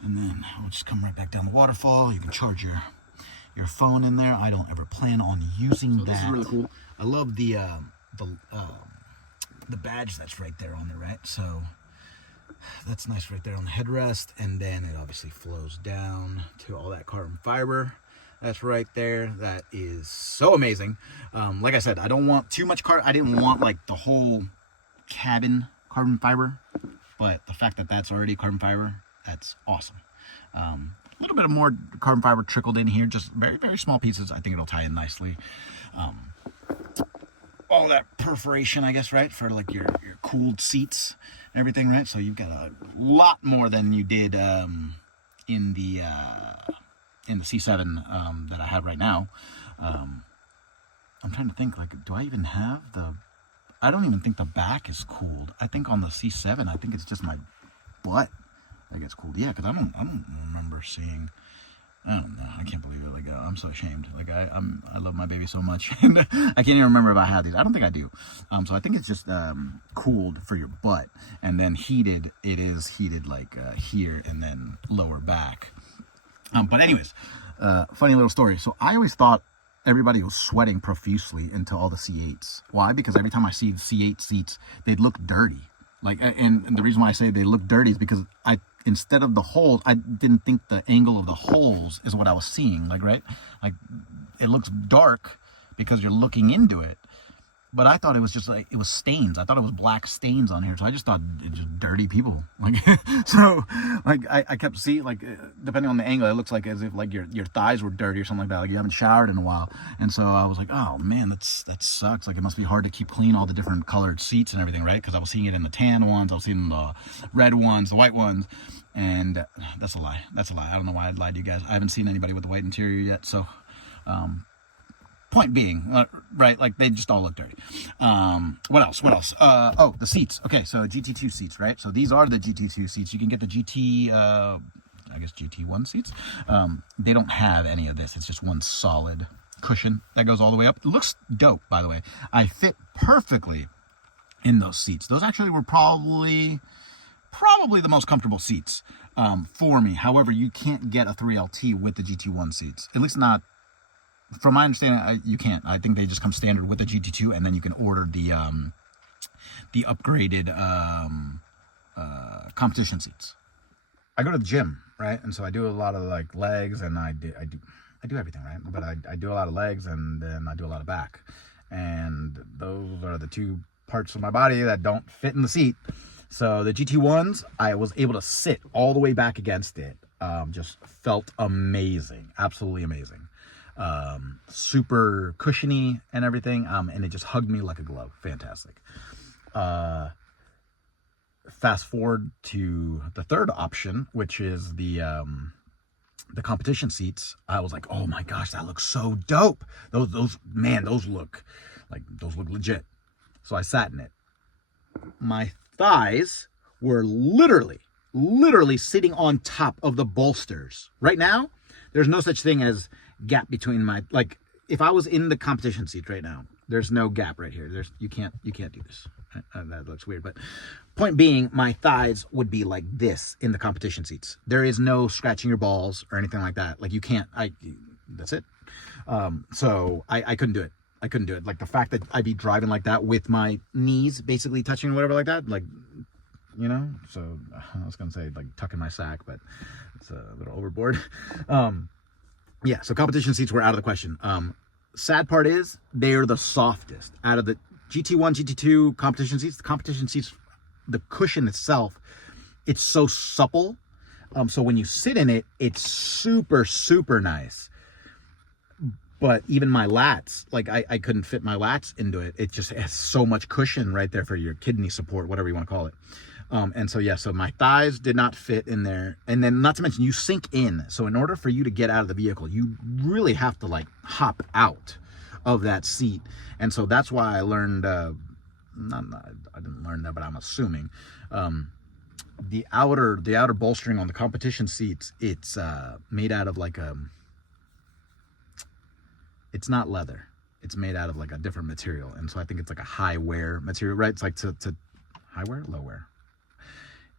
And then we'll just come right back down the waterfall. You can charge your phone in there. I don't ever plan on using that. This is really cool. I love the badge that's right there on there, right? So that's nice right there on the headrest, and then it obviously flows down to all that carbon fiber. That's right there. That is so amazing. Like I said, I don't want too much I didn't want like the whole cabin carbon fiber, but the fact that that's already carbon fiber, that's awesome. A little bit of more carbon fiber trickled in here, just very, very small pieces. I think it'll tie in nicely. all that perforation, I guess, right, for like your cooled seats and everything, right? So you've got a lot more than you did in the C7 that I have right now. I'm trying to think, like, do I even have the... I don't even think the back is cooled. I think on the C7, I think it's just my butt that gets cooled. Yeah, because I don't remember seeing... I don't know. I can't believe it. Like, I'm so ashamed. Like, I love my baby so much, and I can't even remember if I had these. I don't think I do. So I think it's just cooled for your butt, and then heated. It is heated like here and then lower back. But anyways, funny little story. So I always thought everybody was sweating profusely into all the C8s. Why? Because every time I see the C8 seats, they'd look dirty. Like, and the reason why I say they look dirty is because instead of the holes, I didn't think the angle of the holes is what I was seeing. Like, right? Like, it looks dark because you're looking into it. But I thought it was just like, it was stains. I thought it was black stains on here. So I just thought it was just dirty people. Like, so, like, I kept seeing, like, depending on the angle, it looks like as if, like, your thighs were dirty or something like that. Like, you haven't showered in a while. And so I was like, oh, man, that sucks. Like, it must be hard to keep clean all the different colored seats and everything, right? Because I was seeing it in the tan ones. I was seeing the red ones, the white ones. And that's a lie. That's a lie. I don't know why I lied to you guys. I haven't seen anybody with the white interior yet. So, point being, right, like, they just all look dirty. What else? Oh, the seats. Okay, so GT2 seats, right? So these are the GT2 seats. You can get the GT, I guess GT1 seats. They don't have any of this. It's just one solid cushion that goes all the way up. It looks dope, by the way. I fit perfectly in those seats. Those actually were probably the most comfortable seats for me. However, you can't get a 3LT with the GT1 seats. At least not... From my understanding, you can't. I think they just come standard with the GT2, and then you can order the upgraded competition seats. I go to the gym, right, and so I do a lot of like legs, and I do everything, right. But I do a lot of legs, and then I do a lot of back, and those are the two parts of my body that don't fit in the seat. So the GT1s, I was able to sit all the way back against it. Just felt amazing, absolutely amazing. Super cushiony and everything, and it just hugged me like a glove. Fantastic. Fast forward to the third option, which is the competition seats. I was like, oh my gosh, that looks so dope. Those look legit. So I sat in it. My thighs were literally sitting on top of the bolsters. Right now, there's no such thing as gap between my, like, if I was in the competition seats right now, there's no gap right here. You can't do this. That looks weird, but point being, my thighs would be like this in the competition seats. There is no scratching your balls or anything like that. Like, you can't, that's it. So I couldn't do it. I couldn't do it. Like, the fact that I'd be driving like that with my knees basically touching or whatever like that, like, you know, so I was going to say like tucking my sack, but it's a little overboard. Yeah, so competition seats were out of the question. Sad part is they're the softest out of the GT1, GT2 competition seats. The competition seats, the cushion itself, it's so supple. So when you sit in it, it's super, super nice. But even my lats, like I couldn't fit my lats into it. It just has so much cushion right there for your kidney support, whatever you want to call it. And so, yeah, so my thighs did not fit in there. And then not to mention, you sink in. So in order for you to get out of the vehicle, you really have to like hop out of that seat. And so that's why I learned, I didn't learn that, but I'm assuming, the outer bolstering on the competition seats, it's made out of like it's not leather. It's made out of like a different material. And so I think it's like a high wear material, right? It's like to high wear, low wear.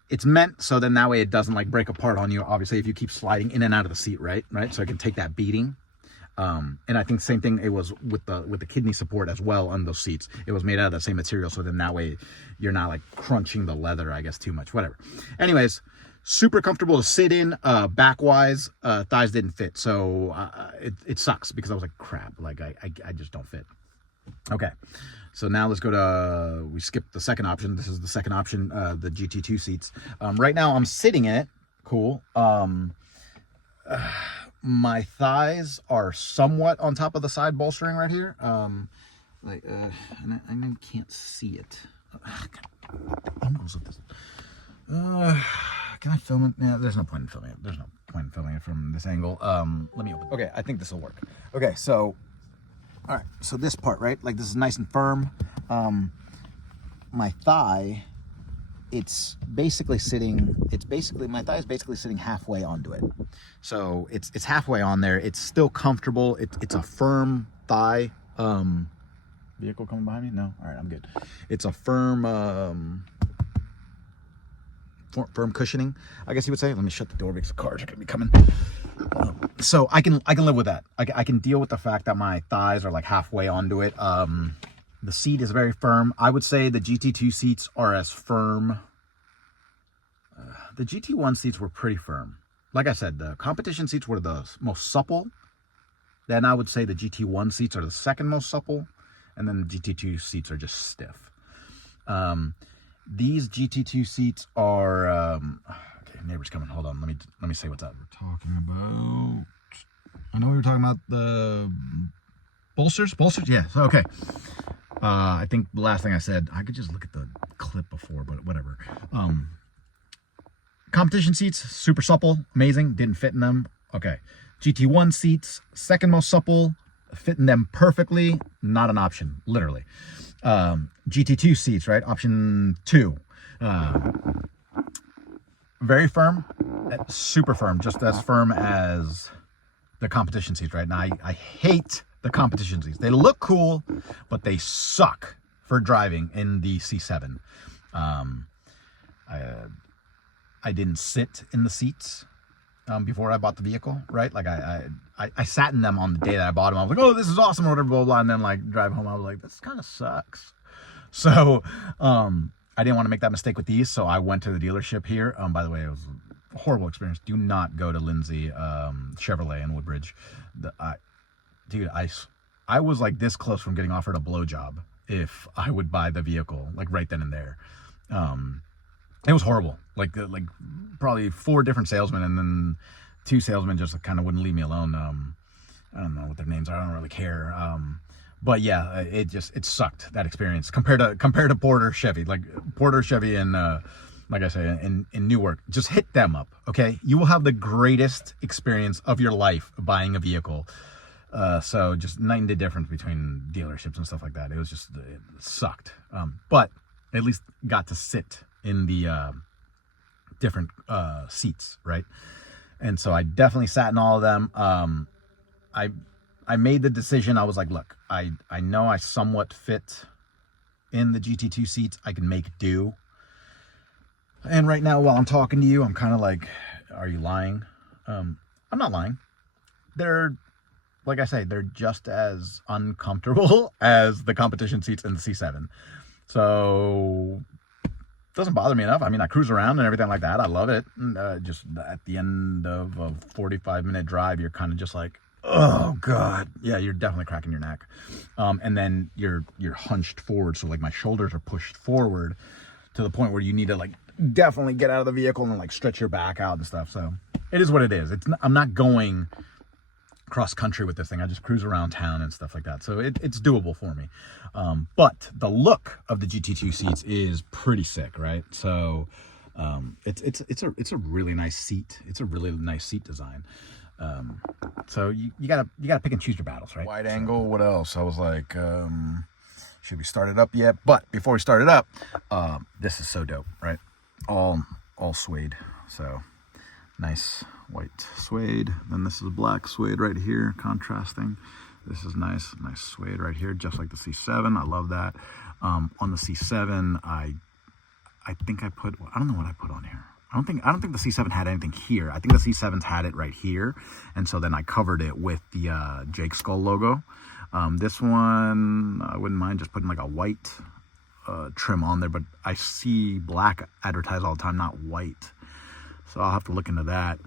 It's meant so then that way it doesn't like break apart on you, obviously, if you keep sliding in and out of the seat, right? So it can take that beating. And I think the same thing it was with the kidney support as well on those seats. It was made out of the same material, so then that way you're not like crunching the leather, I guess, too much, whatever. Anyways, super comfortable to sit in. Back-wise, thighs didn't fit, so it sucks because I was like, crap, like I just don't fit. Okay, so now let's go to, we skipped the second option. This is the second option, the GT2 seats. Right now I'm sitting in it. Cool. My thighs are somewhat on top of the side bolstering right here. like, and I can't see it. The angles of this. Can I film it? Yeah, there's no point in filming it. There's no point in filming it from this angle. Let me open. Okay, I think this will work. Okay, so, all right, so this part, right? Like, this is nice and firm. My thigh, it's basically sitting. My thigh is basically sitting halfway onto it. So it's halfway on there. It's still comfortable. It's a firm thigh. Vehicle coming behind me? No. All right, I'm good. It's a firm. Firm cushioning, I guess you would say. Let me shut the door because the cars are gonna be coming. So I can live with that. I can deal with the fact that my thighs are like halfway onto it. The seat is very firm. I would say the GT2 seats are as firm. The GT1 seats were pretty firm. Like I said, the competition seats were the most supple. Then I would say the GT1 seats are the second most supple, and then the GT2 seats are just stiff. These GT2 seats are, okay, neighbor's coming. Hold on. Let me say what's up. We're talking about, I know we were talking about the bolsters. Yeah. So, okay. I think the last thing I said, I could just look at the clip before, but whatever. Competition seats, super supple, amazing. Didn't fit in them. Okay. GT1 seats, second most supple, fit in them perfectly. Not an option, literally. GT2 seats, right? Option 2. Very firm, super firm, just as firm as the competition seats, right? Now, I hate the competition seats. They look cool, but they suck for driving in the C7. I didn't sit in the seats before I bought the vehicle, right? Like I sat in them on the day that I bought them. I was like, oh, this is awesome, or whatever, blah, blah. And then like drive home, I was like, this kind of sucks. So I didn't want to make that mistake with these. So I went to the dealership here. By the way, it was a horrible experience. Do not go to Lindsay Chevrolet in Woodbridge. Dude, I was like this close from getting offered a blowjob if I would buy the vehicle, like right then and there. It was horrible. Like probably 4 different salesmen, and then 2 salesmen just kind of wouldn't leave me alone. I don't know what their names are. I don't really care. But yeah, it sucked, that experience compared to Porter Chevy. Like Porter Chevy and like I say in Newark, just hit them up. Okay, you will have the greatest experience of your life buying a vehicle. So just night and day difference between dealerships and stuff like that. It sucked. But at least got to sit in the different seats, right? And so I definitely sat in all of them. I made the decision. I was like, look, I know I somewhat fit in the GT2 seats. I can make do. And right now, while I'm talking to you, I'm kind of like, are you lying? I'm not lying. They're, like I say, they're just as uncomfortable as the competition seats in the C7. So doesn't bother me enough. I mean, I cruise around and everything like that. I love it. Just at the end of a 45-minute drive, you're kind of just like, oh God. Yeah, you're definitely cracking your neck. And then you're hunched forward. So like my shoulders are pushed forward to the point where you need to like definitely get out of the vehicle and like stretch your back out and stuff. So it is what it is. I'm not going cross country with this thing. I just cruise around town and stuff like that. So it's doable for me. But the look of the GT2 seats is pretty sick, right? So it's a really nice seat. It's a really nice seat design. So you gotta pick and choose your battles, right? Wide angle. What else? I was like, should we start it up yet? But before we start it up, this is so dope, right? All suede. So nice white suede. Then this is black suede right here, contrasting. This is nice suede right here, just like the C7. I love that. On the C7, I think I don't know what I put on here. I don't think the C7 had anything here. I think the C7's had it right here, and so then I covered it with the Jake Skull logo. This one, I wouldn't mind just putting like a white trim on there, but I see black advertised all the time, not white. So I'll have to look into that.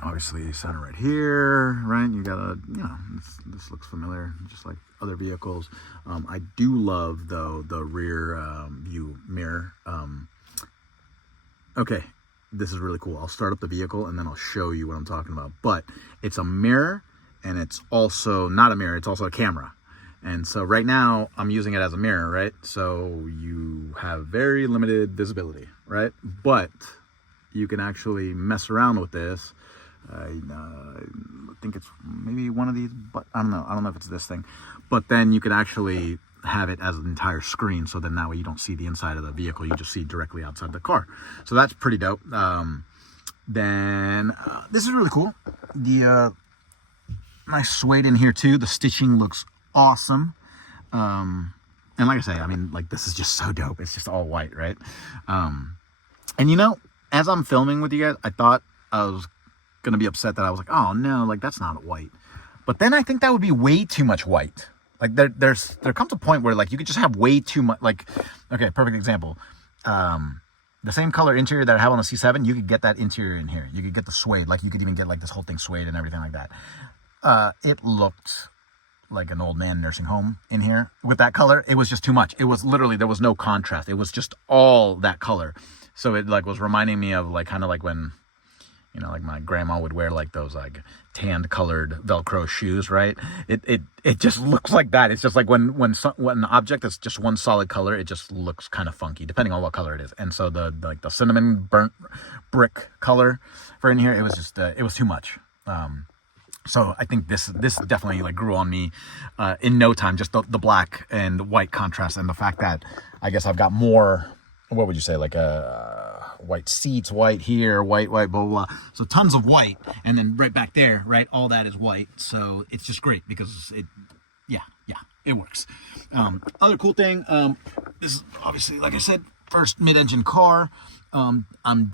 Obviously center right here, right? You gotta, this looks familiar, just like other vehicles. I do love though the rear view mirror. Okay, this is really cool. I'll start up the vehicle and then I'll show you what I'm talking about. But it's a mirror and it's also not a mirror, it's also a camera. And so right now I'm using it as a mirror, right? So you have very limited visibility, right? But you can actually mess around with this. I think it's maybe one of these, but I don't know if it's this thing. But then you can actually have it as an entire screen, so then that way you don't see the inside of the vehicle, you just see directly outside the car. So that's pretty dope. Then this is really cool. The nice suede in here too. The stitching looks awesome. And like I say, I mean, like, this is just so dope. It's just all white, right? And you know, as I'm filming with you guys, I thought I was gonna be upset that I was like, oh no, like that's not white. But then I think that would be way too much white. Like there comes a point where like you could just have way too much. Like, okay, perfect example. The same color interior that I have on the C7, you could get that interior in here. You could get the suede, like you could even get like this whole thing suede and everything like that. It looked like an old man nursing home in here with that color. It was just too much. It was literally, there was no contrast. It was just all that color. So it like was reminding me of like kind of like when, you know, like my grandma would wear like those like tanned colored Velcro shoes, right? It just looks like that. It's just like when an object is just one solid color, it just looks kind of funky depending on what color it is. And so the cinnamon burnt brick color for in here, it was just it was too much. So I think this definitely like grew on me in no time. Just the black and white contrast, and the fact that I guess I've got more. What would you say, like white seats, white here, white, blah, blah, blah. So tons of white, and then right back there, right, all that is white. So it's just great because it works. Other cool thing, this is obviously, like I said, first mid-engine car. I'm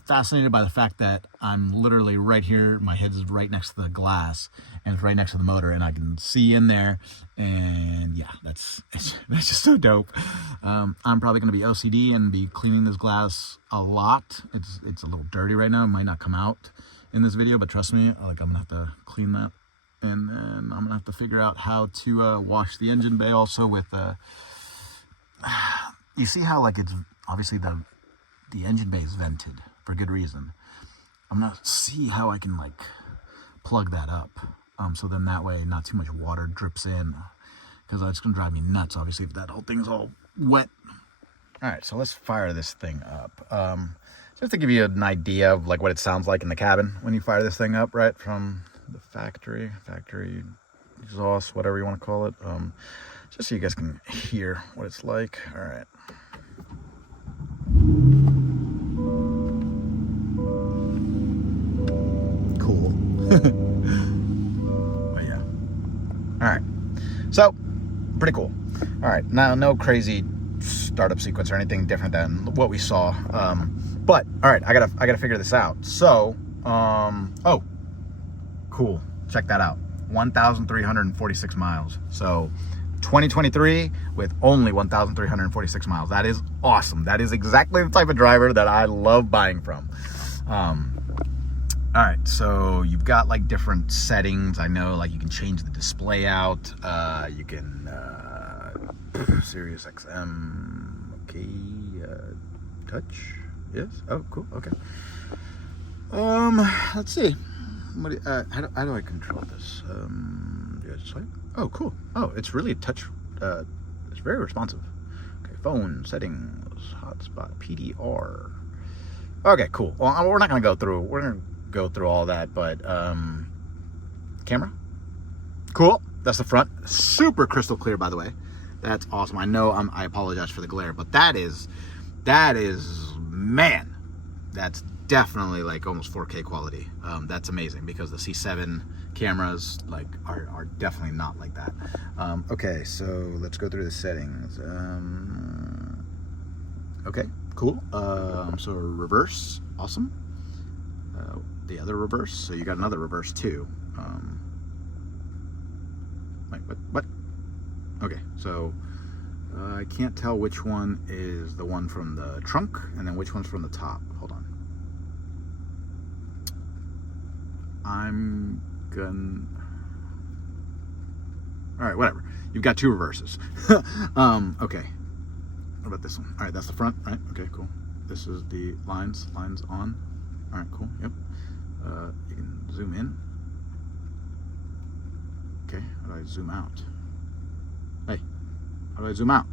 fascinated by the fact that I'm literally right here. My head is right next to the glass, and it's right next to the motor, and I can see in there. And yeah, that's just so dope. I'm probably going to be OCD and be cleaning this glass a lot. It's a little dirty right now. It might not come out in this video, but trust me, like I'm gonna have to clean that, and then I'm gonna have to figure out how to wash the engine bay also with. You see how like it's obviously the engine bay is vented for good reason. I'm gonna see how I can like plug that up, so then that way not too much water drips in, because it's gonna drive me nuts obviously if that whole thing is all wet. All right, so let's fire this thing up, just to give you an idea of like what it sounds like in the cabin when you fire this thing up, right from the factory exhaust, whatever you want to call it, just so you guys can hear what it's like. All right. Cool. But yeah. All right. So, pretty cool. All right. Now, no crazy startup sequence or anything different than what we saw. But all right, I gotta figure this out. So, oh, cool. Check that out. 1,346 miles. So 2023 with only 1,346 miles. That is awesome. That is exactly the type of driver that I love buying from. All right, so you've got like different settings. I know like you can change the display out. You can Sirius XM. Okay, touch. Yes. Oh, cool. Okay. Let's see. How do I control this? Do I just swipe? Oh, cool. Oh, it's really a touch. It's very responsive. Okay, phone settings, hotspot, PDR. Okay, cool. Well, we're not gonna go through. We're gonna go through all that, but camera. Cool. That's the front. Super crystal clear, by the way. That's awesome. I know I apologize for the glare, but that is, man, that's definitely like almost 4K quality. That's amazing because the C7 cameras like are definitely not like that. Okay, so let's go through the settings. Okay, cool. So reverse, awesome. The other reverse, so you got another reverse too. Wait, what? Okay, so I can't tell which one is the one from the trunk and then which one's from the top. Hold on. All right, whatever. You've got two reverses. Okay. What about this one? All right, that's the front, right? Okay, cool. This is the lines on. All right, cool. Yep. You can zoom in. do I zoom out? Hey, how do I zoom out?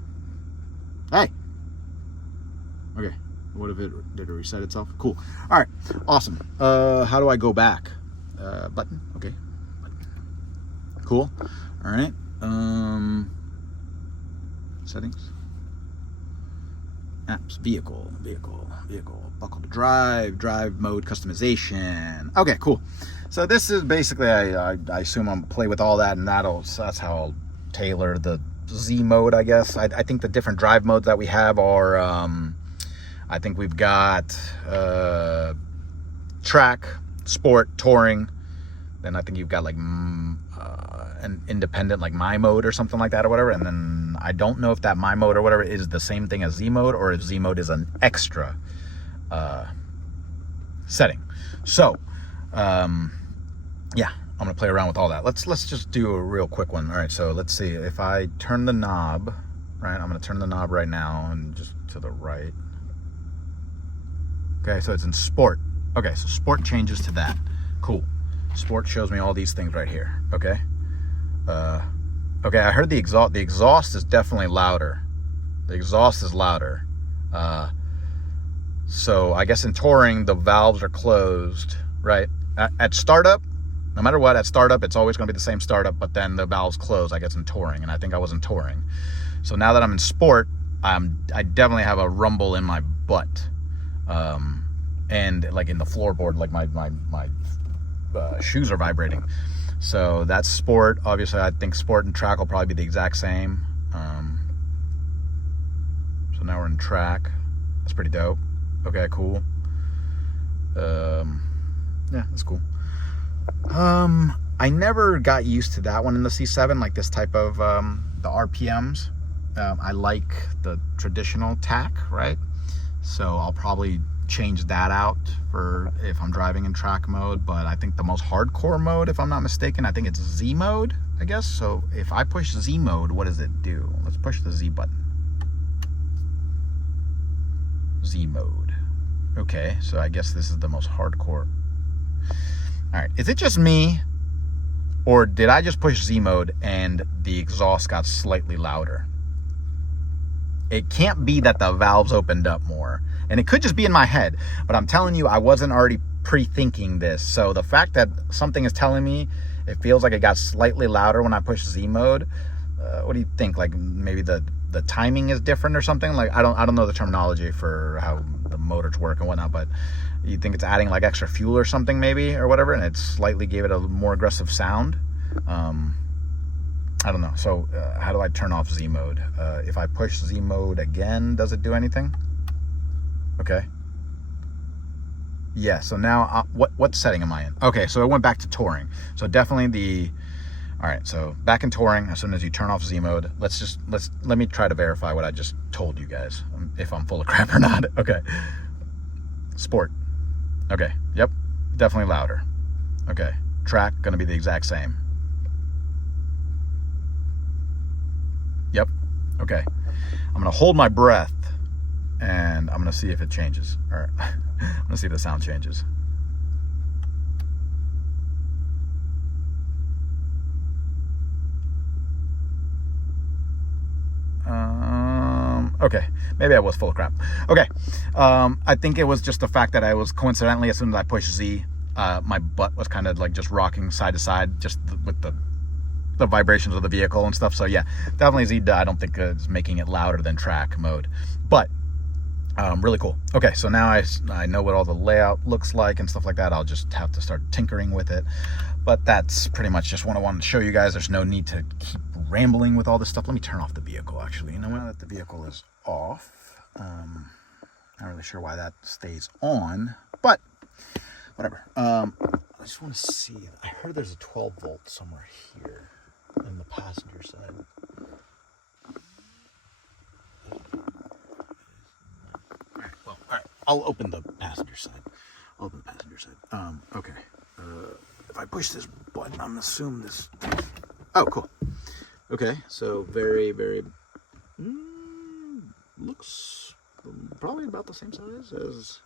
Hey! Okay, what if it, did it reset itself? Cool. All right, awesome. How do I go back? Button, okay. Button. Cool, all right. Settings. Apps, vehicle, buckle to drive mode customization. Okay, cool. So this is basically, I assume I'll play with all that, and that's how I'll tailor the Z mode, I guess. I think the different drive modes that we have are, I think we've got track, sport, touring. Then I think you've got like an independent, like my mode or something like that or whatever. And then I don't know if that my mode or whatever is the same thing as Z mode, or if Z mode is an extra setting. So yeah, I'm gonna play around with all that. Let's just do a real quick one. All right, so let's see if I turn the knob, right? I'm gonna turn the knob right now and just to the right. Okay, so it's in sport. Okay, so sport changes to that. Cool. Sport shows me all these things right here. Okay. Okay, I heard the exhaust. The exhaust is definitely louder. The exhaust is louder. So I guess in touring, the valves are closed, right? At startup, no matter what, at startup, it's always going to be the same startup, but then the valves close, I guess, in touring, and I think I was in touring. So now that I'm in sport, I definitely have a rumble in my butt. And like in the floorboard, like my shoes are vibrating. So that's sport. Obviously, I think sport and track will probably be the exact same. So now we're in track. That's pretty dope. Okay, cool. Yeah, that's cool. I never got used to that one in the C7, like this type of the RPMs. I like the traditional tack, right? So I'll probably change that out for if I'm driving in track mode. But I think the most hardcore mode, if I'm not mistaken, I think it's Z mode, I guess. So if I push Z mode, what does it do? Let's push the Z button. Z mode. Okay, so I guess this is the most hardcore. All right, is it just me, or did I just push Z mode and the exhaust got slightly louder? It can't be that the valves opened up more. And it could just be in my head. But I'm telling you, I wasn't already pre-thinking this. So the fact that something is telling me it feels like it got slightly louder when I pushed Z mode, what do you think? Like maybe the timing is different or something? Like I don't know the terminology for how the motors work and whatnot, but you think it's adding like extra fuel or something maybe or whatever, and it slightly gave it a more aggressive sound. I don't know. So how do I turn off Z mode? If I push Z mode again, does it do anything? Okay. Yeah, so now what setting am I in? Okay, so it went back to touring. So definitely all right, so back in touring, as soon as you turn off Z mode, let me try to verify what I just told you guys, if I'm full of crap or not. Okay. Sport. Okay, yep, definitely louder. Okay, track, gonna be the exact same. Yep. Okay. I'm gonna hold my breath and I'm gonna see if it changes. All right. I'm gonna see if the sound changes. Okay. Maybe I was full of crap. Okay. I think it was just the fact that I was coincidentally, as soon as I pushed Z, my butt was kind of like just rocking side to side, just with the vibrations of the vehicle and stuff. So yeah, definitely Z, I don't think it's making it louder than track mode, but really cool. Okay, so now I know what all the layout looks like and stuff like that. I'll just have to start tinkering with it, but that's pretty much just what I wanted to show you guys. There's no need to keep rambling with all this stuff. Let me turn off the vehicle, actually. You know, now that the vehicle is off, not really sure why that stays on, but whatever. I just want to see, I heard there's a 12 volt somewhere here in the passenger side. All right, I'll open the passenger side. Okay. If I push this button, I'm assuming this. Oh, cool. Okay, so very, very. Looks probably about the same size as.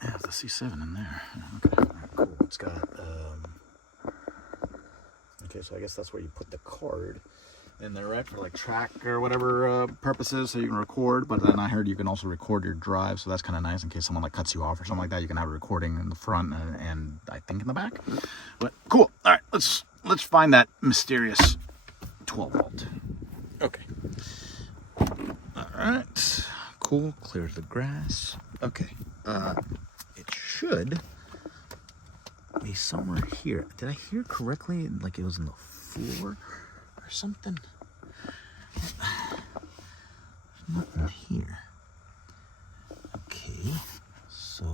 The the C7 in there. Okay, all right, cool. It's got, okay, so I guess that's where you put the card in there, right? For like track or whatever purposes, so you can record. But then I heard you can also record your drive, so that's kind of nice in case someone like cuts you off or something like that. You can have a recording in the front and I think in the back. But cool. All right, let's find that mysterious 12 volt. Okay. All right. Cool. Clears the grass. Okay. It should be somewhere here. Did I hear correctly? Like it was on the floor or something? There's nothing here. Okay. So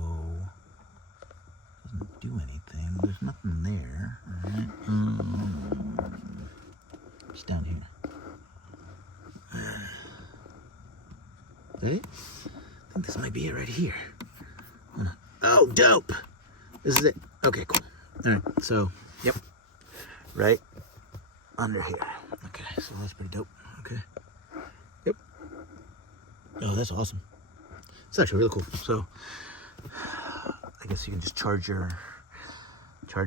doesn't do anything. There's nothing there. All right. It's down here. Is that it? I think this might be it right here. Oh, dope! This is it. Okay, cool. All right, so, yep. Right under here. Okay, so that's pretty dope. Okay. Yep. Oh, that's awesome. It's actually really cool. So, I guess you can just charge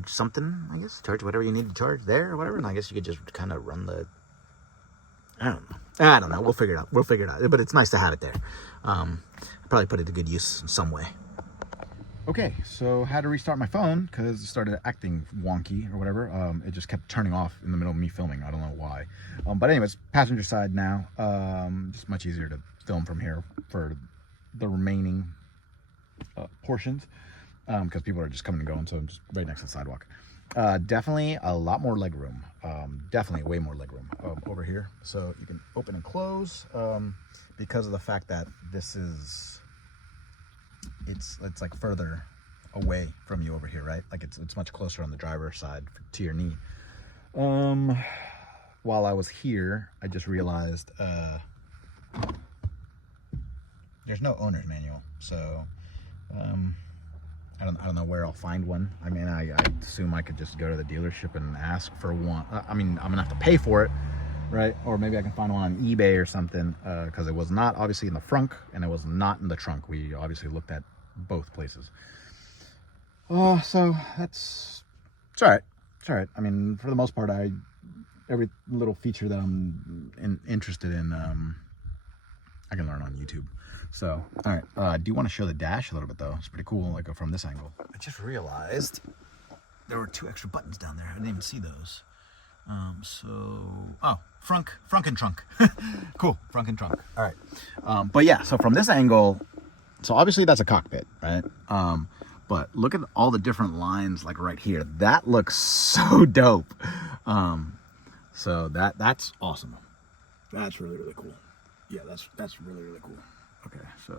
something, I guess. Charge whatever you need to charge there or whatever. And I guess you could just kind of run the, I don't know. We'll figure it out. But it's nice to have it there. Probably put it to good use in some way. Okay, so had to restart my phone because it started acting wonky or whatever. It just kept turning off in the middle of me filming. I don't know why. But anyways, passenger side now. Just much easier to film from here for the remaining portions because people are just coming and going. So I'm just right next to the sidewalk. Definitely a lot more leg room. Definitely way more leg room over here. So you can open and close because of the fact that this is, it's like further away from you over here, right? Like it's much closer on the driver's side to your knee. While I was here, I just realized there's no owner's manual. So I don't know where I'll find one. I mean, I assume I could just go to the dealership and ask for one. I mean, I'm gonna have to pay for it, right? Or maybe I can find one on eBay or something, because it was not obviously in the frunk and it was not in the trunk. We obviously looked at both places. So it's all right. It's all right. I mean, for the most part, every little feature that I'm interested in, I can learn on YouTube. So, all right, I do want to show the dash a little bit though. It's pretty cool, like from this angle. I just realized there were 2 extra buttons down there. I didn't even see those. Oh, frunk and trunk. Cool, frunk and trunk. All right. But yeah, so from this angle, so obviously that's a cockpit, right? But look at all the different lines like right here. That looks so dope. So that's awesome. That's really, really cool. Yeah, that's really, really cool. Okay, so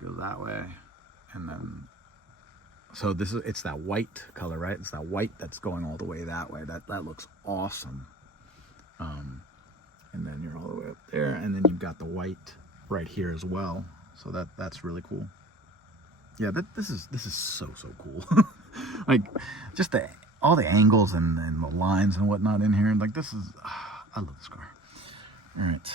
go that way, and then so it's that white color, right? It's that white that's going all the way that way. That looks awesome. And then you're all the way up there, and then you've got the white right here as well. So that's really cool. Yeah, this is so cool. Like just all the angles and the lines and whatnot in here. Like this is, I love this car. All right.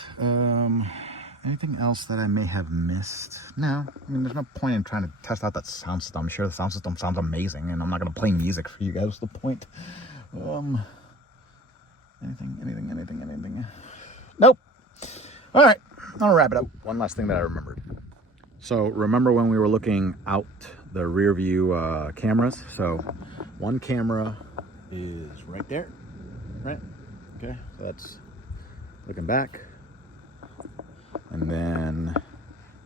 Anything else that I may have missed? No. I mean, there's no point in trying to test out that sound system. I'm sure the sound system sounds amazing, and I'm not going to play music for you guys. What's the point? Anything? Nope. All right. I'm going to wrap it up. One last thing that I remembered. So remember when we were looking out the rear view cameras? So one camera is right there, right? Okay. So that's looking back. And then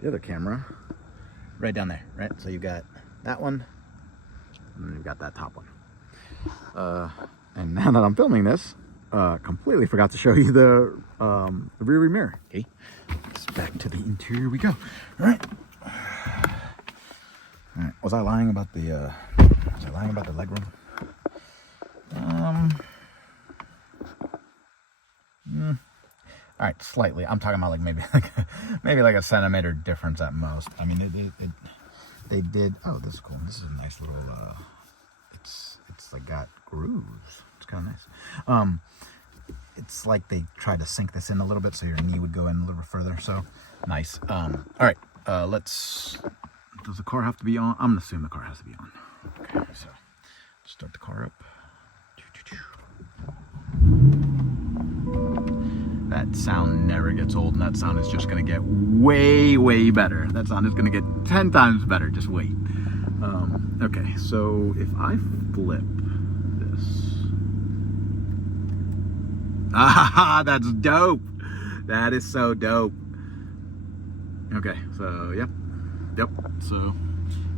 the other camera right down there, right? So you've got that one, and then you've got that top one. And now that I'm filming this, completely forgot to show you the rear view mirror. Okay, let's back to the interior we go. All right. All right. Was I lying about the legroom? All right, slightly. I'm talking about like maybe like a centimeter difference at most. I mean, they did. Oh, this is cool. This is a nice little. It's like got grooves. It's kind of nice. It's like they tried to sink this in a little bit so your knee would go in a little bit further. So nice. All right, let's Does the car have to be on? I'm gonna assume the car has to be on. Okay, so start the car up. That sound never gets old, and that sound is just gonna get way, way better. That sound is gonna get 10 times better. Just wait. Okay, so if I flip this, that's dope. That is so dope. Okay, so yep. So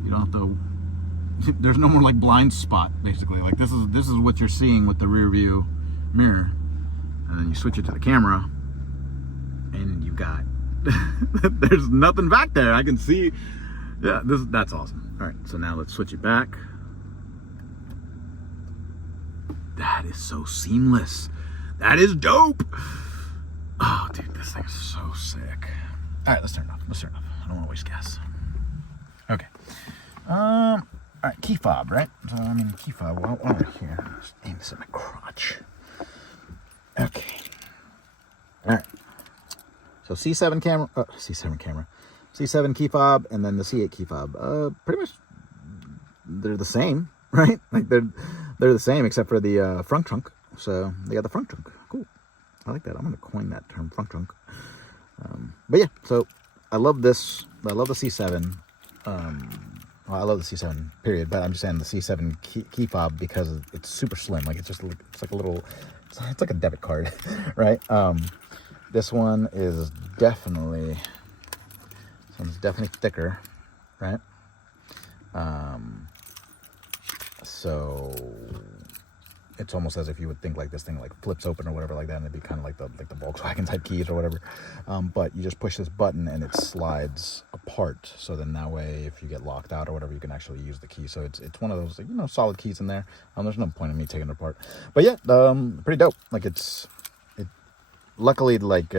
you don't have to. There's no more like blind spot, basically. Like this is what you're seeing with the rear view mirror, and then you switch it to the camera, and you got there's nothing back there. I can see. Yeah, that's awesome. All right, so now let's switch it back. That is so seamless. That is dope. Oh, dude, this thing is so sick. All right, let's turn it off. I don't want to waste gas. Okay. All right, key fob, right? So, I mean, key fob, while we're here, just aim this at my crotch. Okay. All right. So C7 camera, C7 key fob, and then the C8 key fob. Pretty much, they're the same, right? Like they're the same except for the front trunk. So they got the front trunk. Cool. I like that. I'm gonna coin that term, front trunk. But yeah, so I love this. I love the C7. Well, I love the C7 period, but I'm just saying the C7 key fob because it's super slim. Like it's like a little, it's like a debit card, right? This one is definitely, thicker, right? So it's almost as if you would think like this thing like flips open or whatever like that, and it'd be kind of like the Volkswagen type keys or whatever. But you just push this button and it slides apart. So then that way, if you get locked out or whatever, you can actually use the key. So it's one of those, you know, solid keys in there. There's no point in me taking it apart. But yeah, pretty dope. Like it luckily like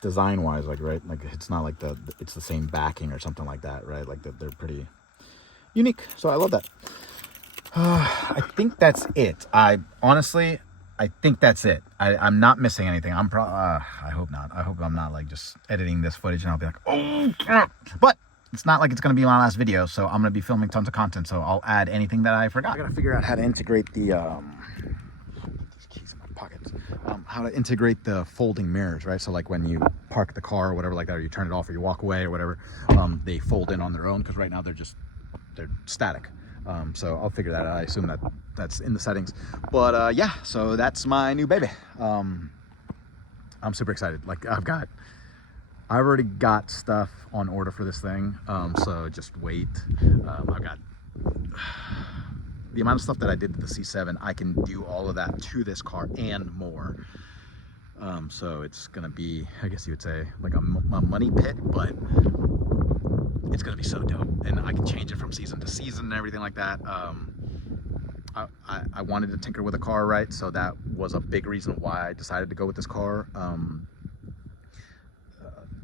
design wise, like right, like it's not like it's the same backing or something like that, right? Like they're pretty unique. So I love that. I think that's it. I think that's it. I'm not missing anything. I hope not. I hope I'm not like just editing this footage and I'll be like, oh, but it's not like it's going to be my last video. So I'm going to be filming tons of content. So I'll add anything that I forgot. I got to figure out how to integrate the, these keys in my pockets, how to integrate the folding mirrors, right? So like when you park the car or whatever like that, or you turn it off or you walk away or whatever, they fold in on their own. Cause right now they're static. So I'll figure that out. I assume that's in the settings, but yeah, so that's my new baby. I'm super excited. Like I've already got stuff on order for this thing. So just wait. I've got the amount of stuff that I did to the C7. I can do all of that to this car and more. So it's gonna be, I guess you would say, like a money pit, but it's gonna be so dope, and I can change it from season to season and everything like that. I wanted to tinker with a car, right? So that was a big reason why I decided to go with this car,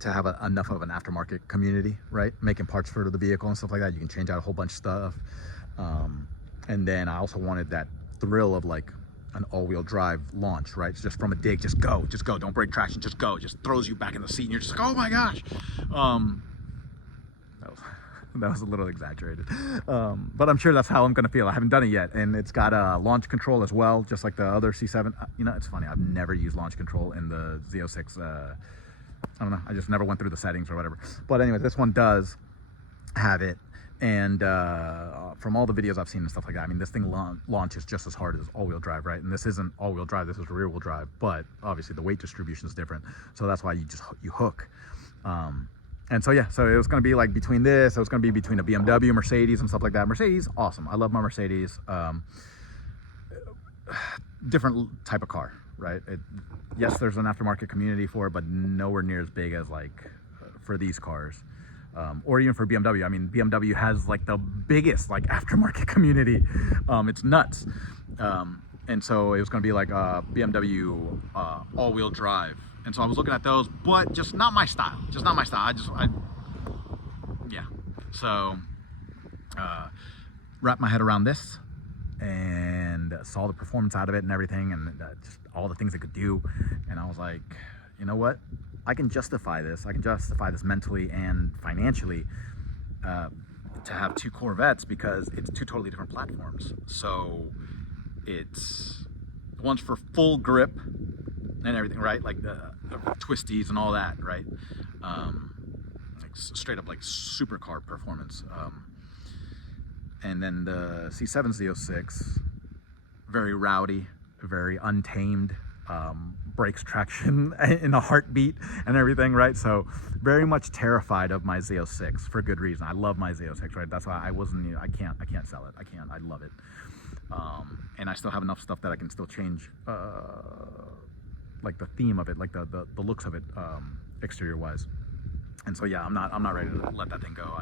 to have enough of an aftermarket community, right? Making parts for the vehicle and stuff like that. You can change out a whole bunch of stuff. And then I also wanted that thrill of like an all-wheel drive launch, right? It's just from a dig, just go, don't break traction, just go. Just throws you back in the seat and you're just like, oh my gosh. That was a little exaggerated, but I'm sure that's how I'm gonna feel. I haven't done it yet, and it's got a launch control as well, just like the other C7. You know, it's funny, I've never used launch control in the Z06. I don't know, I just never went through the settings or whatever. But anyway, this one does have it, and from all the videos I've seen and stuff like that, I mean, this thing launches just as hard as all-wheel drive, right? And this isn't all-wheel drive, this is rear-wheel drive, but obviously the weight distribution is different, so that's why you hook. And so, yeah, so it was going to be like between this, it was going to be between a BMW, Mercedes, and stuff like that. Mercedes, awesome. I love my Mercedes. Different type of car, right? Yes, there's an aftermarket community for it, but nowhere near as big as like for these cars. Or even for BMW. I mean, BMW has like the biggest like aftermarket community. It's nuts. And so it was going to be like a BMW all-wheel drive. And so I was looking at those, but just not my style. Yeah. So, wrapped my head around this and saw the performance out of it and everything, and just all the things it could do. And I was like, you know what? I can justify this. I can justify this mentally and financially to have two Corvettes because it's two totally different platforms. So it's one's for full grip and everything, right? Like the twisties and all that, right? Like straight up like supercar performance. And then the C7 Z06, very rowdy, very untamed, brakes traction in a heartbeat and everything, right? So very much terrified of my Z06 for good reason. I love my Z06, right? That's why I can't sell it. I love it. And I still have enough stuff that I can still change, like the theme of it, like the looks of it, exterior wise. And so yeah, I'm not ready to let that thing go.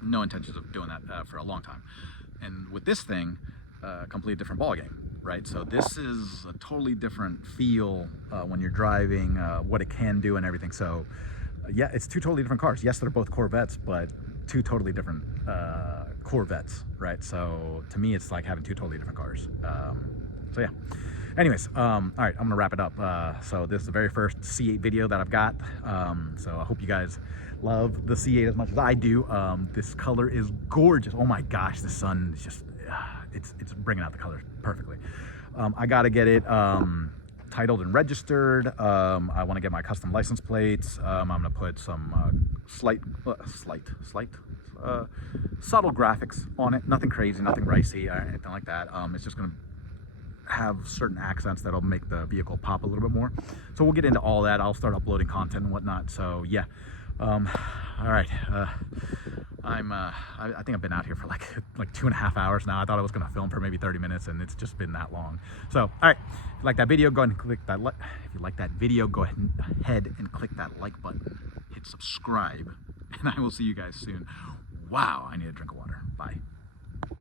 No intentions of doing that for a long time. And with this thing, completely different ballgame, right? So this is a totally different feel when you're driving, what it can do and everything. So yeah, it's two totally different cars. Yes, they're both Corvettes, but two totally different Corvettes, right? So to me, it's like having two totally different cars. So yeah. Anyways, all right, I'm gonna wrap it up. So this is the very first C8 video that I've got. So I hope you guys love the C8 as much as I do. This color is gorgeous. Oh my gosh, the sun is just, it's bringing out the color perfectly. I gotta get it titled and registered. I wanna get my custom license plates. I'm gonna put some subtle graphics on it. Nothing crazy, nothing ricey or anything like that. It's just gonna have certain accents that'll make the vehicle pop a little bit more. So we'll get into all that. I'll start uploading content and whatnot. So yeah. All right. I think I've been out here for like 2.5 hours now. I thought I was gonna film for maybe 30 minutes and it's just been that long. So all right, if you like that video, go ahead and click that if you like that video, go ahead and click that like button, hit subscribe, and I will see you guys soon. Wow, I need a drink of water. Bye.